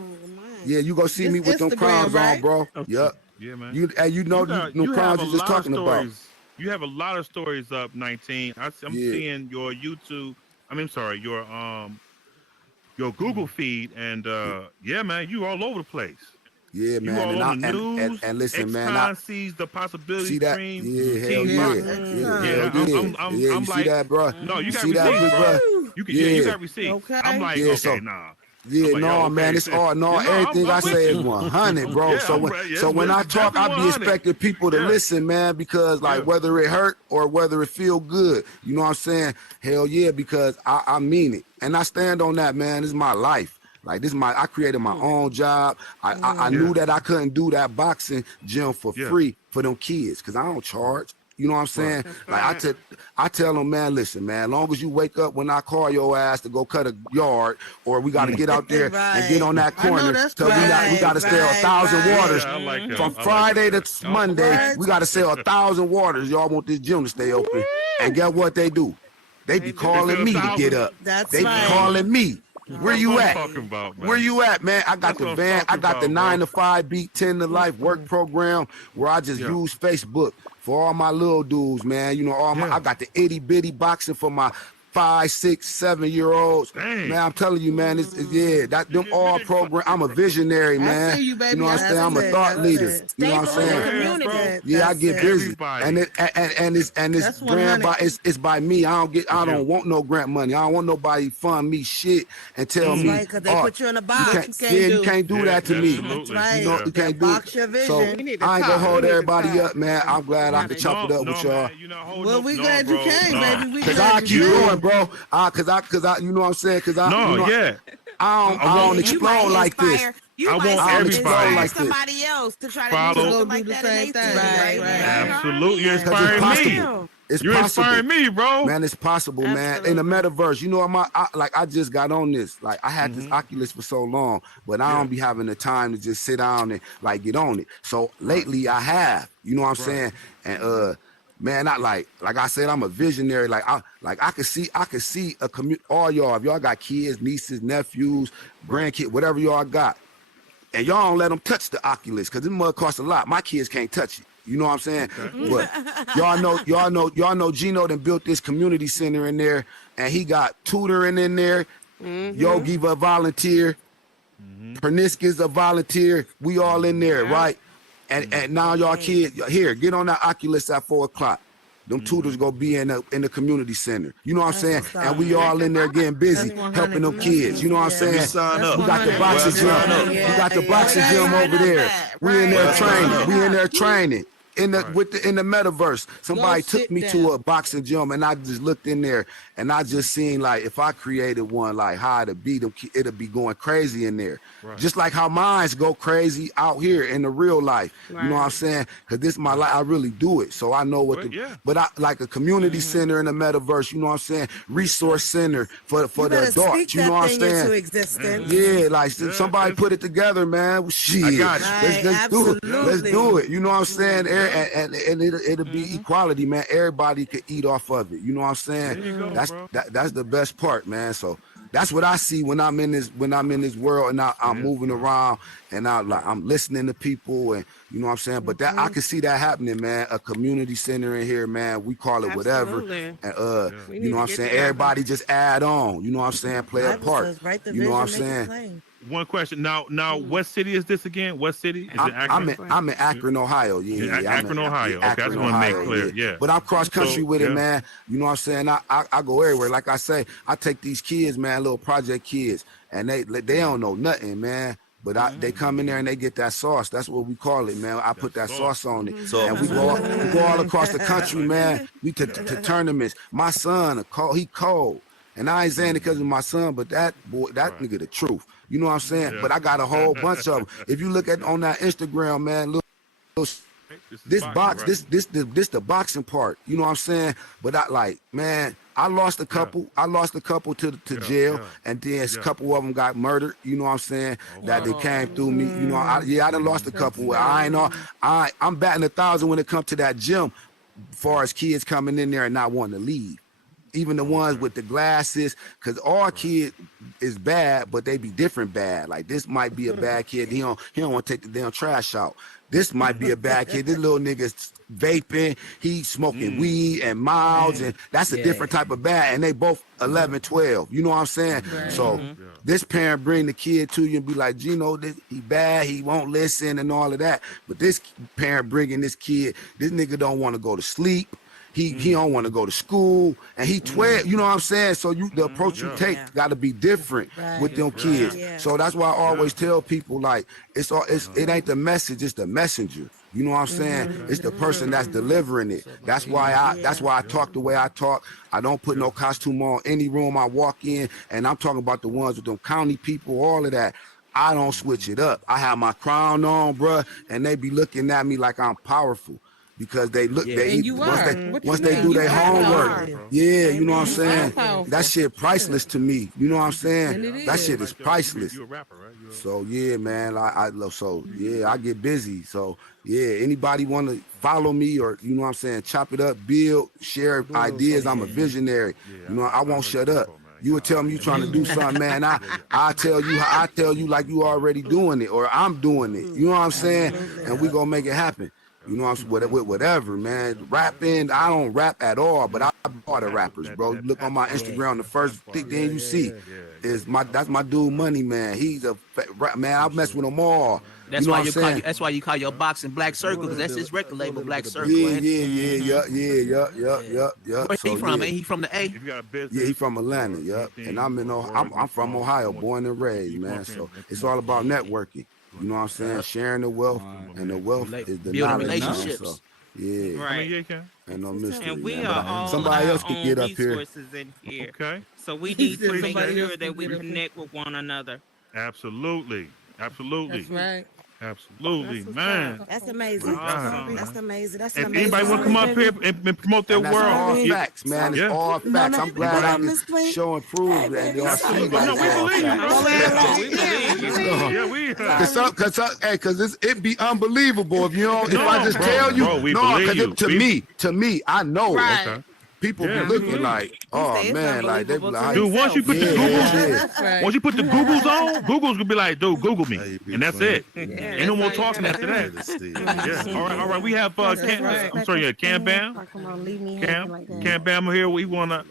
Yeah, you go see me with them crowns on, bro. Yup. Yeah, man. You know them crowns you just talking about. You have a lot of stories up, 19. I'm seeing your YouTube. Your Google feed, and yeah, man, you all over the place. Yeah, man. You all on the news. And listen, man, sees the possibility. See that? Stream, hell yeah. I'm you like, see that, bro? No, you got see receipts, that, bro. You got receipts. Okay. I'm like, yeah, okay, nah. Yeah, like, no, yo, man, okay, it's all no. you know, Everything I'm I with say is you. 100, bro. Yeah, so I'm when right. Yeah, so when I it's talk, I definitely be 100. expecting people to Yeah. listen, man, because like Yeah. whether it hurt or whether it feel good, you know what I'm saying? Hell yeah, because I mean it, and I stand on that, man. This is my life. Like this is I created my own job. I knew that I couldn't do that boxing gym for free for them kids because I don't charge. You know what I'm saying? Like I tell them, man, listen, man, as long as you wake up when I call your ass to go cut a yard, or we got to get out there and get on that corner, because we got to sell 1,000 waters from Friday to Monday. We got to sell 1,000 waters. Y'all want this gym to stay open? And get what they do? They be calling me to get up. They be calling me. Where you at? Where you at, man? I got the van. I got the 9 to 5 beat 10 to life work program where I just use Facebook for all my little dudes, man. You know, I got the itty bitty boxing for my 5, 6, 7-year-olds. Man, I'm telling you, man, them all program. I'm a visionary, man. I see you, baby. You know what I'm saying? I'm a thought leader. You know what I'm saying? Yeah, I get busy, and it's grant by it's by me. I don't want no grant money. I don't want nobody fund me shit and tell me. Right, because they put you in a box. You can't do that to me. That's right. You know, you can't do Box your it. vision. So We need to I ain't gonna talk. hold We need to everybody talk. up, man. I'm glad I could chop it up with y'all. Well, we glad you came, baby. We Cause glad I you keep came. going, bro. Cause I, you know what I'm saying? Cause I, No, you know, yeah. I don't explode like this. You I might want inspire everybody like this. somebody else to try to Follow- do Go something do like the that same in their thing. city. Right. Absolutely. You're Because it's inspiring me. possible. It's You're possible. inspiring me, bro. Man, it's possible, man. In the metaverse, you know, I just got on this. Like, I had this Oculus for so long, but I don't be having the time to just sit down and like get on it. So lately, I have. You know what I'm saying? And man, not like I said, I'm a visionary. I could see a community. All y'all, if y'all got kids, nieces, nephews, grandkids, whatever y'all got, and y'all don't let them touch the Oculus because this mug costs a lot. My kids can't touch it. You know what I'm saying? But y'all know Gino done built this community center in there, and he got tutoring in there. Yogi a volunteer, Perniskis a volunteer. We all in there, right? And now y'all kids here, get on that Oculus at 4:00. Them tutors gonna be in the community center. You know what I'm saying? And we all in there getting busy, helping them kids. You know what I'm saying? We got the boxing gym. We got the boxing gym over there. We in there training. We in there training. In the metaverse, somebody took me to a boxing gym, and I just looked in there, and I just seen like if I created one, like how it'd be be going crazy in there, just like how minds go crazy out here in the real life. You know what I'm saying? Because this is my life, I really do it, so I know what. But I like a community center in the metaverse. You know what I'm saying? Resource center for the adults. You know what I'm saying? Into existence. Yeah, like somebody put it together, man. Shit, I got you. Let's do it. Let's do it. You know what I'm saying? And it'll be equality, man. Everybody could eat off of it. You know what I'm saying? There you go, That's the best part, man. So that's what I see when I'm in this world, and I'm moving around, and I'm listening to people, and you know what I'm saying. But that I can see that happening, man. A community center in here, man. We call it whatever, and you know what I'm saying. Everybody just add on. You know what I'm saying. Play a part. You know what I'm saying. One question. Now, what city is this again? What city? Is it Akron? I'm in Akron, Ohio. Yeah, Akron, Ohio. Okay, I just want to make clear. Yeah. But I'm cross country with it, man. You know what I'm saying? I go everywhere. Like I say, I take these kids, man, little project kids, and they don't know nothing, man. But they come in there and they get that sauce. That's what we call it, man. I put that sauce on it. And we go all across the country, man. We to tournaments. My son, he cold. And I ain't saying it because of my son, but that nigga the truth. You know what I'm saying? Yeah. But I got a whole bunch of them. If you look at on that Instagram, man, look, this the boxing part. You know what I'm saying? But I lost a couple. I lost a couple to jail, and then a couple of them got murdered. You know what I'm saying? That they came through me. You know, I done lost a couple. I'm batting 1,000 when it comes to that gym, as far as kids coming in there and not wanting to leave. Even the ones with the glasses, because all kids is bad, but they be different bad. Like this might be a bad kid. He don't want to take the damn trash out. This might be a bad kid. This little nigga's vaping. He's smoking weed and mouths, and that's a different type of bad. And they both 11, 12. You know what I'm saying? Right. So this parent bring the kid to you and be like, Gino, he bad. He won't listen and all of that. But this parent bringing this kid, this nigga don't want to go to sleep. he don't want to go to school, and he 12. You know what I'm saying? So the approach you take got to be different with them kids. So that's why I always tell people like it ain't the message, it's the messenger. You know what I'm saying? It's the person that's delivering it. That's why I talk the way I talk. I don't put no costume on any room I walk in, and I'm talking about the ones with them county people, all of that. I don't switch it up. I have my crown on, bruh, and they be looking at me like I'm powerful. Because they look, once they do their homework, you know what I'm saying. That shit priceless to me. You know what I'm saying. That shit is priceless. You a rapper, right? So yeah, man, I get busy. So yeah, anybody want to follow me or you know what I'm saying, chop it up, build, share ideas. I'm a visionary. You know, I won't shut up. You would tell me you trying to do something, man. I tell you like you already doing it or I'm doing it. You know what I'm saying, and we gonna make it happen. You know what I'm saying? With whatever, man. Rapping, I don't rap at all, but I bought the rappers, bro. You look on my Instagram, the first thing you see is that's my dude Money, man. He's a man. I mess with them all. That's you know why what I'm saying? that's why you call your boxing Black Circle, because that's his record label, Black Circle. Yeah. Where he from? Ain't he from the A? Yeah, he from Atlanta, and I'm from Ohio, born and raised, man. So it's all about networking. You know what I'm saying? Sharing the wealth, and the wealth is the building knowledge. relationships. So, yeah. Right. Ain't no mystery. And we man. are But all somebody our else can own get up here. resources in here. Okay. So we need to make Somebody else sure can that we get up here. connect with one another. Absolutely. That's right. Absolutely, man. That's amazing. Wow. That's amazing. That's If amazing. anybody want to come up here and promote their And that's world, all facts, man. It's all facts. I'm glad I can show and prove that y'all see that. No, we believe you, bro. Yeah, we. Cause it be unbelievable if you don't. If I just bro, tell you, bro, we no, believe you. to me, I know. Right. Okay. People Yeah, be looking like, oh man, like they be like, dude, once you put the Googles, Right. once you put the Googles on, Google's gonna be like, dude, Google me, and that's it. Ain't no more talking after that. Yeah. All right. We have I'm sorry, Cam Bam. Come on, leave me Cam, hanging like that. Cam Bam here. We wanna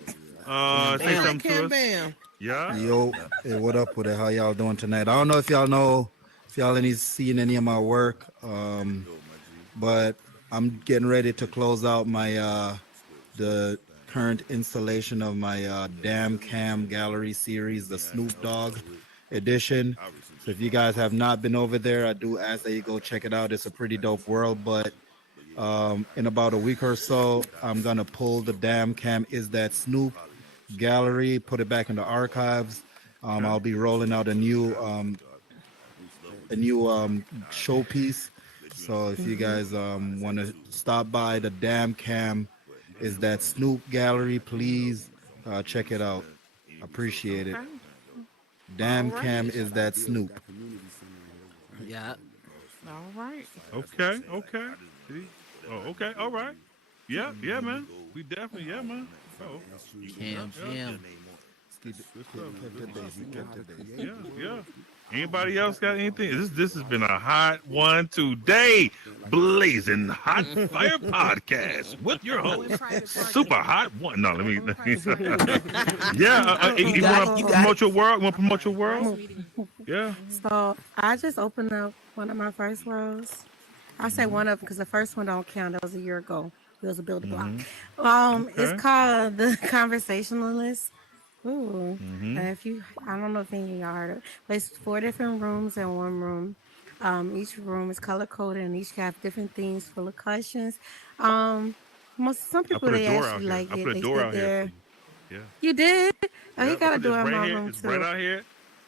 say something to us. Bam. Yeah. Yo, hey, what up with it? How y'all doing tonight? I don't know if y'all seen any of my work, but I'm getting ready to close out my the current installation of my Damn Cam Gallery series, the Snoop Dogg edition. So if you guys have not been over there, I do ask that you go check it out. It's a pretty dope world, but in about a week or so, I'm gonna pull the Damn Cam Is That Snoop gallery, put it back in the archives. I'll be rolling out a new showpiece. So if you guys want to stop by the Damn Cam Is That Snoop gallery, please check it out. Appreciate it. Damn Cam Is That Snoop. Yeah. All right. Okay. Oh, okay. All right. Yeah, man. We definitely, man. Oh. Cam. Yeah. Anybody else got anything? This has been a hot one today. Blazing Hot Fire Podcast with your host, Super Hot One. No, let me. Yeah, you want to promote your world? Want to promote your world? Yeah. So I just opened up one of my first rows. I say one of them because the first one don't count. That was a year ago. It was a build a block. It's called The Conversationalist. Ooh. If you, I don't know if any of y'all heard it, but it's 4 different rooms in one room. Each room is color coded and each have different themes full of questions. Some people they actually like it. I put a door out here. Yeah. You did? Oh, Yeah, you got a door in right my here. room It's too. right out here.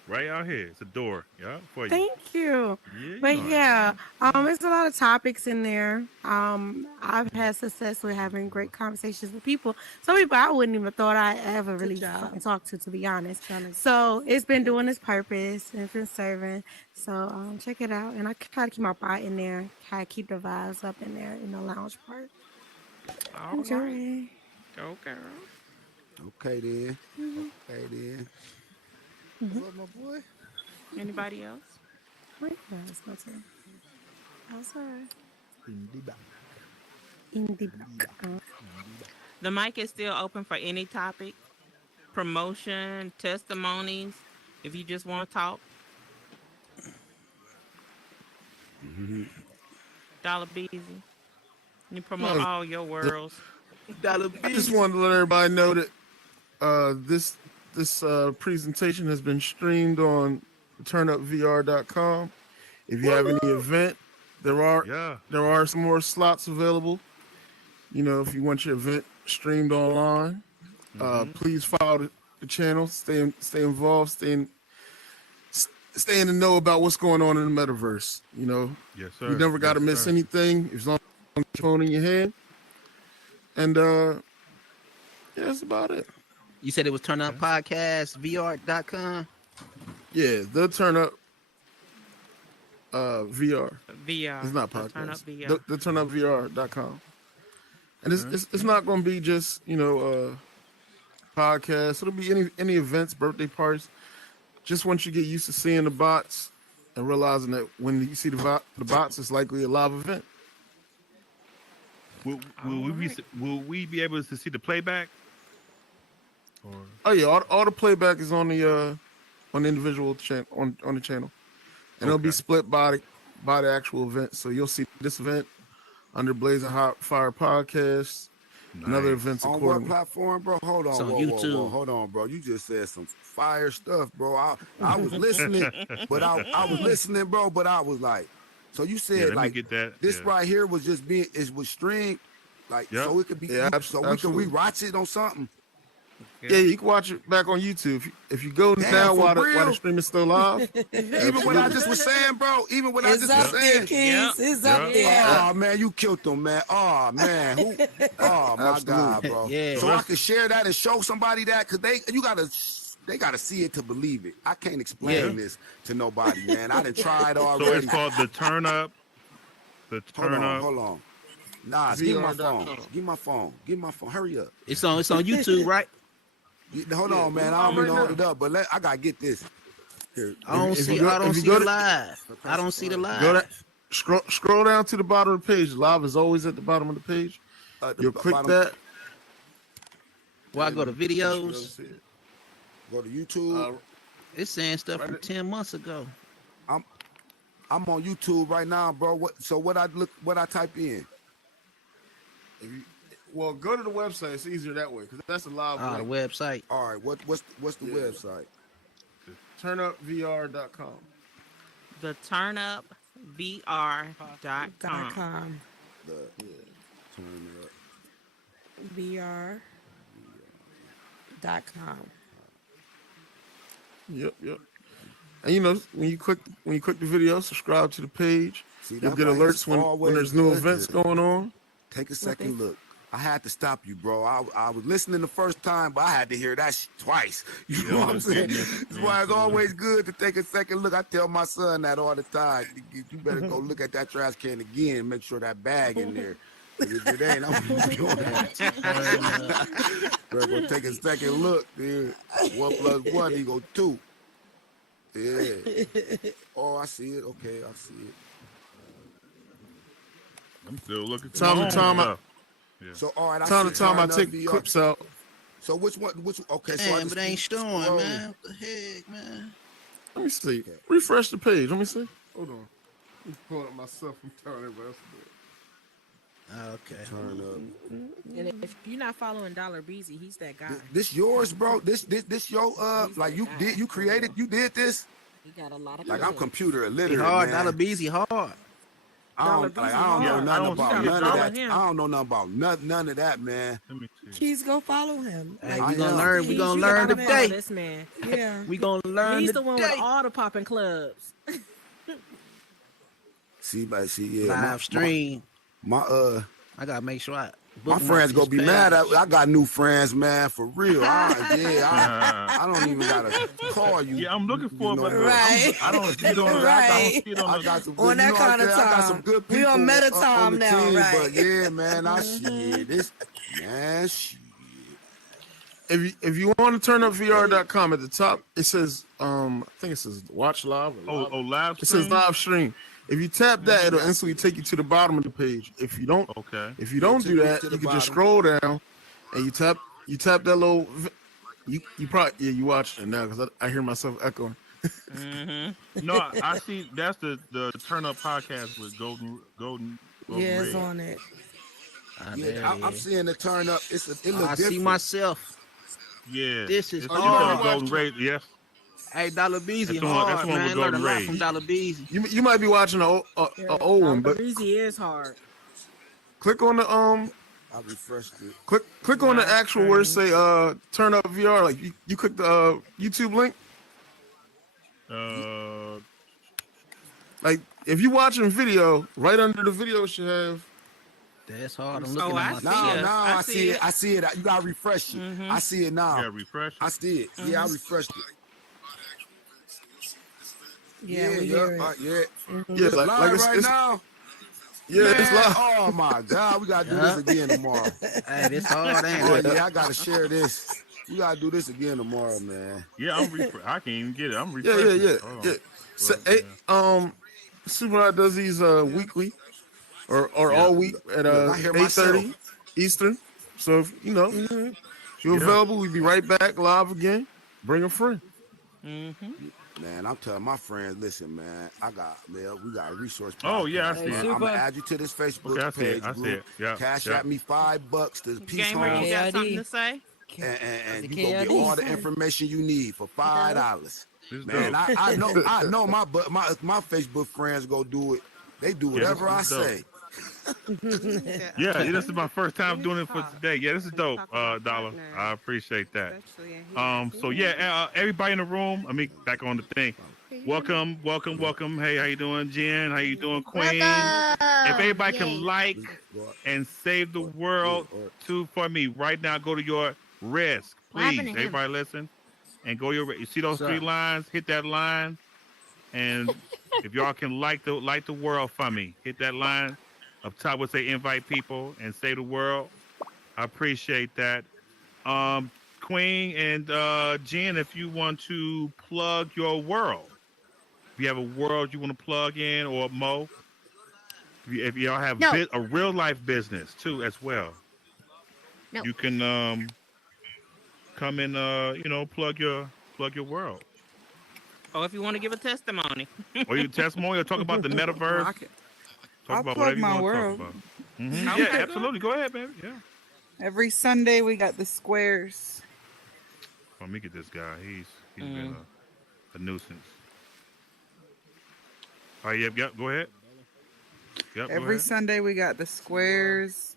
Right out here. It's a door. Yeah, for you. Thank you. Yeah, But know. yeah, it's a lot of topics in there. I've had success with having great conversations with people. Some people I wouldn't even thought I ever really fucking talk to be honest. So it's been doing its purpose and it's been serving. So check it out. And I try to keep my bot in there, try to keep the vibes up in there in the lounge part. All Enjoy. right. Go, girl. Okay then. Okay then. Mhm. What's up, my boy? Anybody else? Wait, it's my turn. Outside. In the back. In the back. The mic is still open for any topic, promotion, testimonies. If you just want to talk. Mm-hmm. Dollar Beezy. You promote all your worlds. I just wanted to let everybody know that this presentation has been streamed on turnupvr.com. If you have any event, there are some more slots available. You know, if you want your event streamed online, please follow the channel. Stay involved. Stay in the know about what's going on in the metaverse. You know, yes, sir. You never got to miss anything as long as you have your phone in your hand. And yeah, that's about it. You said it was Turn Up Podcast VR.com. Yeah, the Turn Up VR. VR. It's not The podcast. Turn Up VR. The turnupvr.com. And it's not going to be just, you know, podcasts. It'll be any events, birthday parties. Just once you get used to seeing the bots and realizing that when you see the bots, it's likely a live event. Will we be able to see the playback? Or... Oh yeah, all the playback is on the individual channel on the channel, and it'll be split by the actual event. So you'll see this event under Blazin' Hot Fire Podcast, and other events on accordingly. what platform, bro? Hold on, It's on whoa, YouTube. Whoa, hold on, bro. You just said some fire stuff, bro. I was listening, but I was listening, bro. But I was like, so you said like get that. This right here was just was streamed, like so it could be, so we could rewatch it on something. Yeah, you can watch it back on YouTube. If you go now while the stream is still live. Even what I just was saying, bro. Even what I just was saying. It's up there. Oh man, you killed them, man. Oh man, oh my God, bro. Yeah. So I could share that and show somebody that, cause they gotta see it to believe it. I can't explain this to nobody, man. I done tried already. So it's called the Turn Up. The Turn Up. Hold on. Nah, give me my phone. Give my phone. Give my phone. Hurry up. It's on YouTube, right? Hold on, man. I don't mean to hold it up, but I gotta get this. Here. I don't see the live. I don't see the live. Scroll down to the bottom of the page. Live is always at the bottom of the page. You'll click that. Well, I go to videos. Go to YouTube. It's saying stuff from 10 months ago. I'm on YouTube right now, bro. What I type in? Well, go to the website. It's easier that way because that's a live. The website. All right. What's the website? Turnupvr.com. The turnupvr.com. VR.com. Yep. And you know, when you click the video, subscribe to the page. You'll get alerts when there's new events going on. Take a second look. I had to stop you, bro. I was listening the first time, but I had to hear that twice. You know what I'm saying? That's why it's always good to take a second look. I tell my son that all the time. You better go look at that trash can again and make sure that bag in there. If it ain't, I'm doing that. Bro, go take a second look, dude. 1 + 1 equals 2. Yeah. Oh, I see it. Okay, I see it. I'm still looking. Time to time. Yeah. So all right, time to time I take clips out. So which one? Okay, so Man, but it ain't showing, man. What the heck, man? Let me see. Refresh the page. Let me see. Hold on. I'm pulling up myself from telling everybody else to do it. Okay. Turn up. And if you're not following Dollar Beezy, he's that guy. This yours, bro. This your like you created this. He got a lot of. Like I'm computer illiterate. Hard, man. Dollar Beezy hard. I don't know nothing about none of that. I don't know nothing about none of that, man. Keys, go follow him. Hey, we gonna learn. We gonna learn today. This man. Yeah. We gonna learn. He's the one with all the popping clubs. See, yeah. Live stream. I gotta make sure my friends gonna be mad. I got new friends, man, for real. I don't even gotta call you. Yeah, I'm looking for it, but right. I don't see it on the right. I got some on that kind of time. I got some good people. We on meta time on the now, team, right? But yeah, man, shit. If you want to turn up VR.com at the top, it says I think it says watch live. Or live. It says live stream. If you tap that, it'll instantly take you to the bottom of the page. If you don't do that, you can just scroll down and you tap that little. You probably you watching it now because I hear myself echoing. No, I see. That's the Turn Up Podcast with Golden. Yeah, it's on it. Yeah, I'm seeing the turn up. It looks I different. see myself. Yeah. This is It's hard. with Golden Ray. Yes. Hey, Dollar Beezy, That's the hard, one with man. Learned a Golden lot Ray. from Dollar Beezy. You might be watching a old one, but Breezy is hard. click on the I refreshed it. click on the actual where it say turn up VR. Like you click the YouTube link. Like if you watching video, right under the video should have. That's hard. I'm Oh, looking I at see my it. I see it. I see it. You gotta refresh it. I see it now. You gotta refresh it? I see it. Yeah, I refreshed it. Yeah, we yeah, hear it. yeah. Yeah, It's like live it's, right it's now. Yeah, Man, it's live. oh my God, we gotta do this again tomorrow. Hey, this hard, ain't Oh it? yeah, I gotta share this. We gotta do this again tomorrow, man. Yeah, I can't even get it. I'm Yeah, refreshing. yeah. Hold on. Yeah. So, Superhot does these weekly or all week at Look, I hear 8:30 Eastern. So if you're available, we'll be right back live again. Bring a friend. Man, I'm telling my friends, listen, man, we got a resource. Oh, yeah, I podcast, see man. it. I'm gonna add you to this Facebook Okay, I see it. page I see group. it. Yeah, Cash yeah. at me $5 to Peace Gamer, Home, you got something to say? and you gonna get all the information you need for $5. Man, dope. I know my Facebook friends go do it. They do whatever I this is dope. say. Yeah, this is my first time doing it for today. Yeah, this is dope, Dollar. I appreciate that. So yeah, everybody in the room. I mean, back on the thing. Welcome. Hey, how you doing, Jen? How you doing, Queen? If everybody can like and save the world for me right now, go to your risk, please. Everybody listen and go your. You see those three lines? Hit that line, and if y'all can like the world for me, hit that line. Up top would say invite people and save the world. I appreciate that. Queen and Jen, if you want to plug your world, if you have a world you want to plug in, or Mo, if y'all have a real life business too as well, you can come and plug your world. Oh, if you want to give a testimony. Or you testimony or talk about the metaverse. I'll plug my world. Yeah, absolutely. Go ahead, baby. Yeah. Every Sunday we got the squares. Let me get this guy. He's been a nuisance. All right, yep. Go ahead. Yep. Every Sunday we got the squares.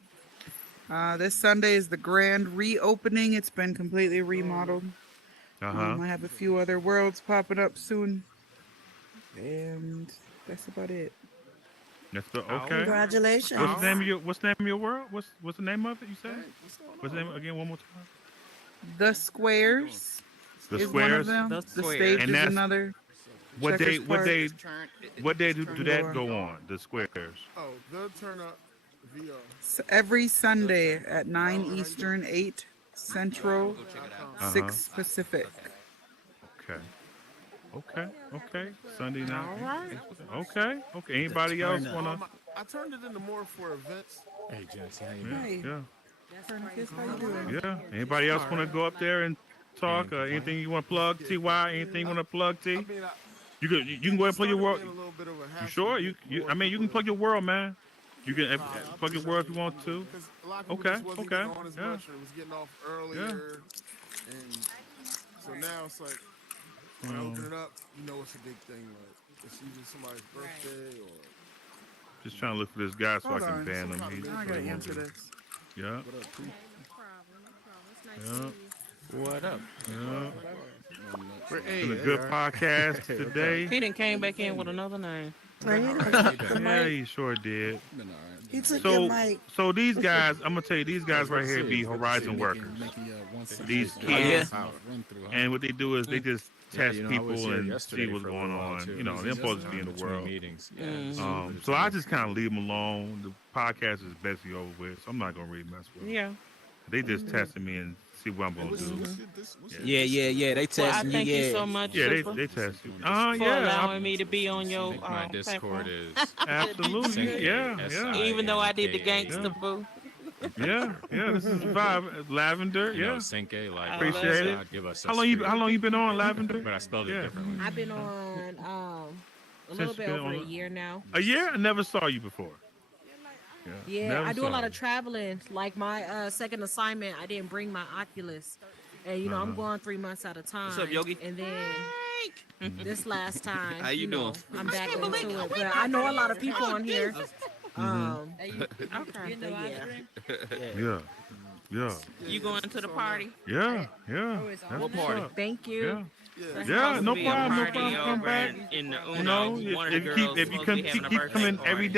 This Sunday is the grand reopening. It's been completely remodeled. I have a few other worlds popping up soon, and that's about it. That's okay. Congratulations. What's the name of your world? What's the name of it? You said? What's the name again? One more time. The Squares. The is Squares. One of them. The Stage and is that's, another. What day do Turn that on. go on? The Squares. Oh, they'll turn up VR. So every Sunday at 9 Eastern, 8 Central, 6 Pacific. Okay. Sunday night. All right. Okay. Anybody else wanna? I turned it into more for events. Hey, Jesse, how you Hey. doing? How you doing? Yeah. Anybody else want to go up there and talk? Anything you want to plug? Ty? Anything you want to plug? T? You can go ahead and plug your world. You sure? You can plug your world, man. You can plug your world if you want to. Okay. It was getting off earlier, and so now it's like when I open it up, it's a big thing. Like it's either somebody's birthday or. Just trying to look for this guy so Hold I can on. ban him. I gotta answer this. Yeah. What up? Yeah. It's been a good podcast today. He done came back in with another name. Yeah, he sure did. He took your mic. So these guys, I'm gonna tell you, these guys right here be Horizon workers. These kids, and what they do is they just test people and see what's going on. They're supposed to be in the world. So I just kind of leave them alone. The podcast is basically over with, so I'm not gonna really mess with them. Yeah. They just testing me and see what I'm gonna do. Yeah. They testing thank you. you so much. Yeah, Super, they test you. for Yeah. allowing me to be on your My Discord platform. is Absolutely. Yeah. Even though I did the gangster boo. Yeah. This is vibe. Lavender. Yeah. Senke, like Appreciate it. give us How long you been on, Lavender? But I spelled it differently. I've been on a little bit over a year now. A year? I never saw you before. Yeah, never I do a lot saw of traveling. Like my second assignment, I didn't bring my Oculus, and I'm going 3 months at a time. What's up, Yogi? And then this last time, How you doing? I'm back into it. But I know a lot of people on here. Okay. Yeah. Yeah. You going to the party? Yeah. Yeah. That's What what's party? up. Thank you. Yeah. There's Yeah, supposed no to be a problem. No party problem. Come over back. in the You Uno. know, One of the if girls you supposed to be having a keep birthday coming party. every day.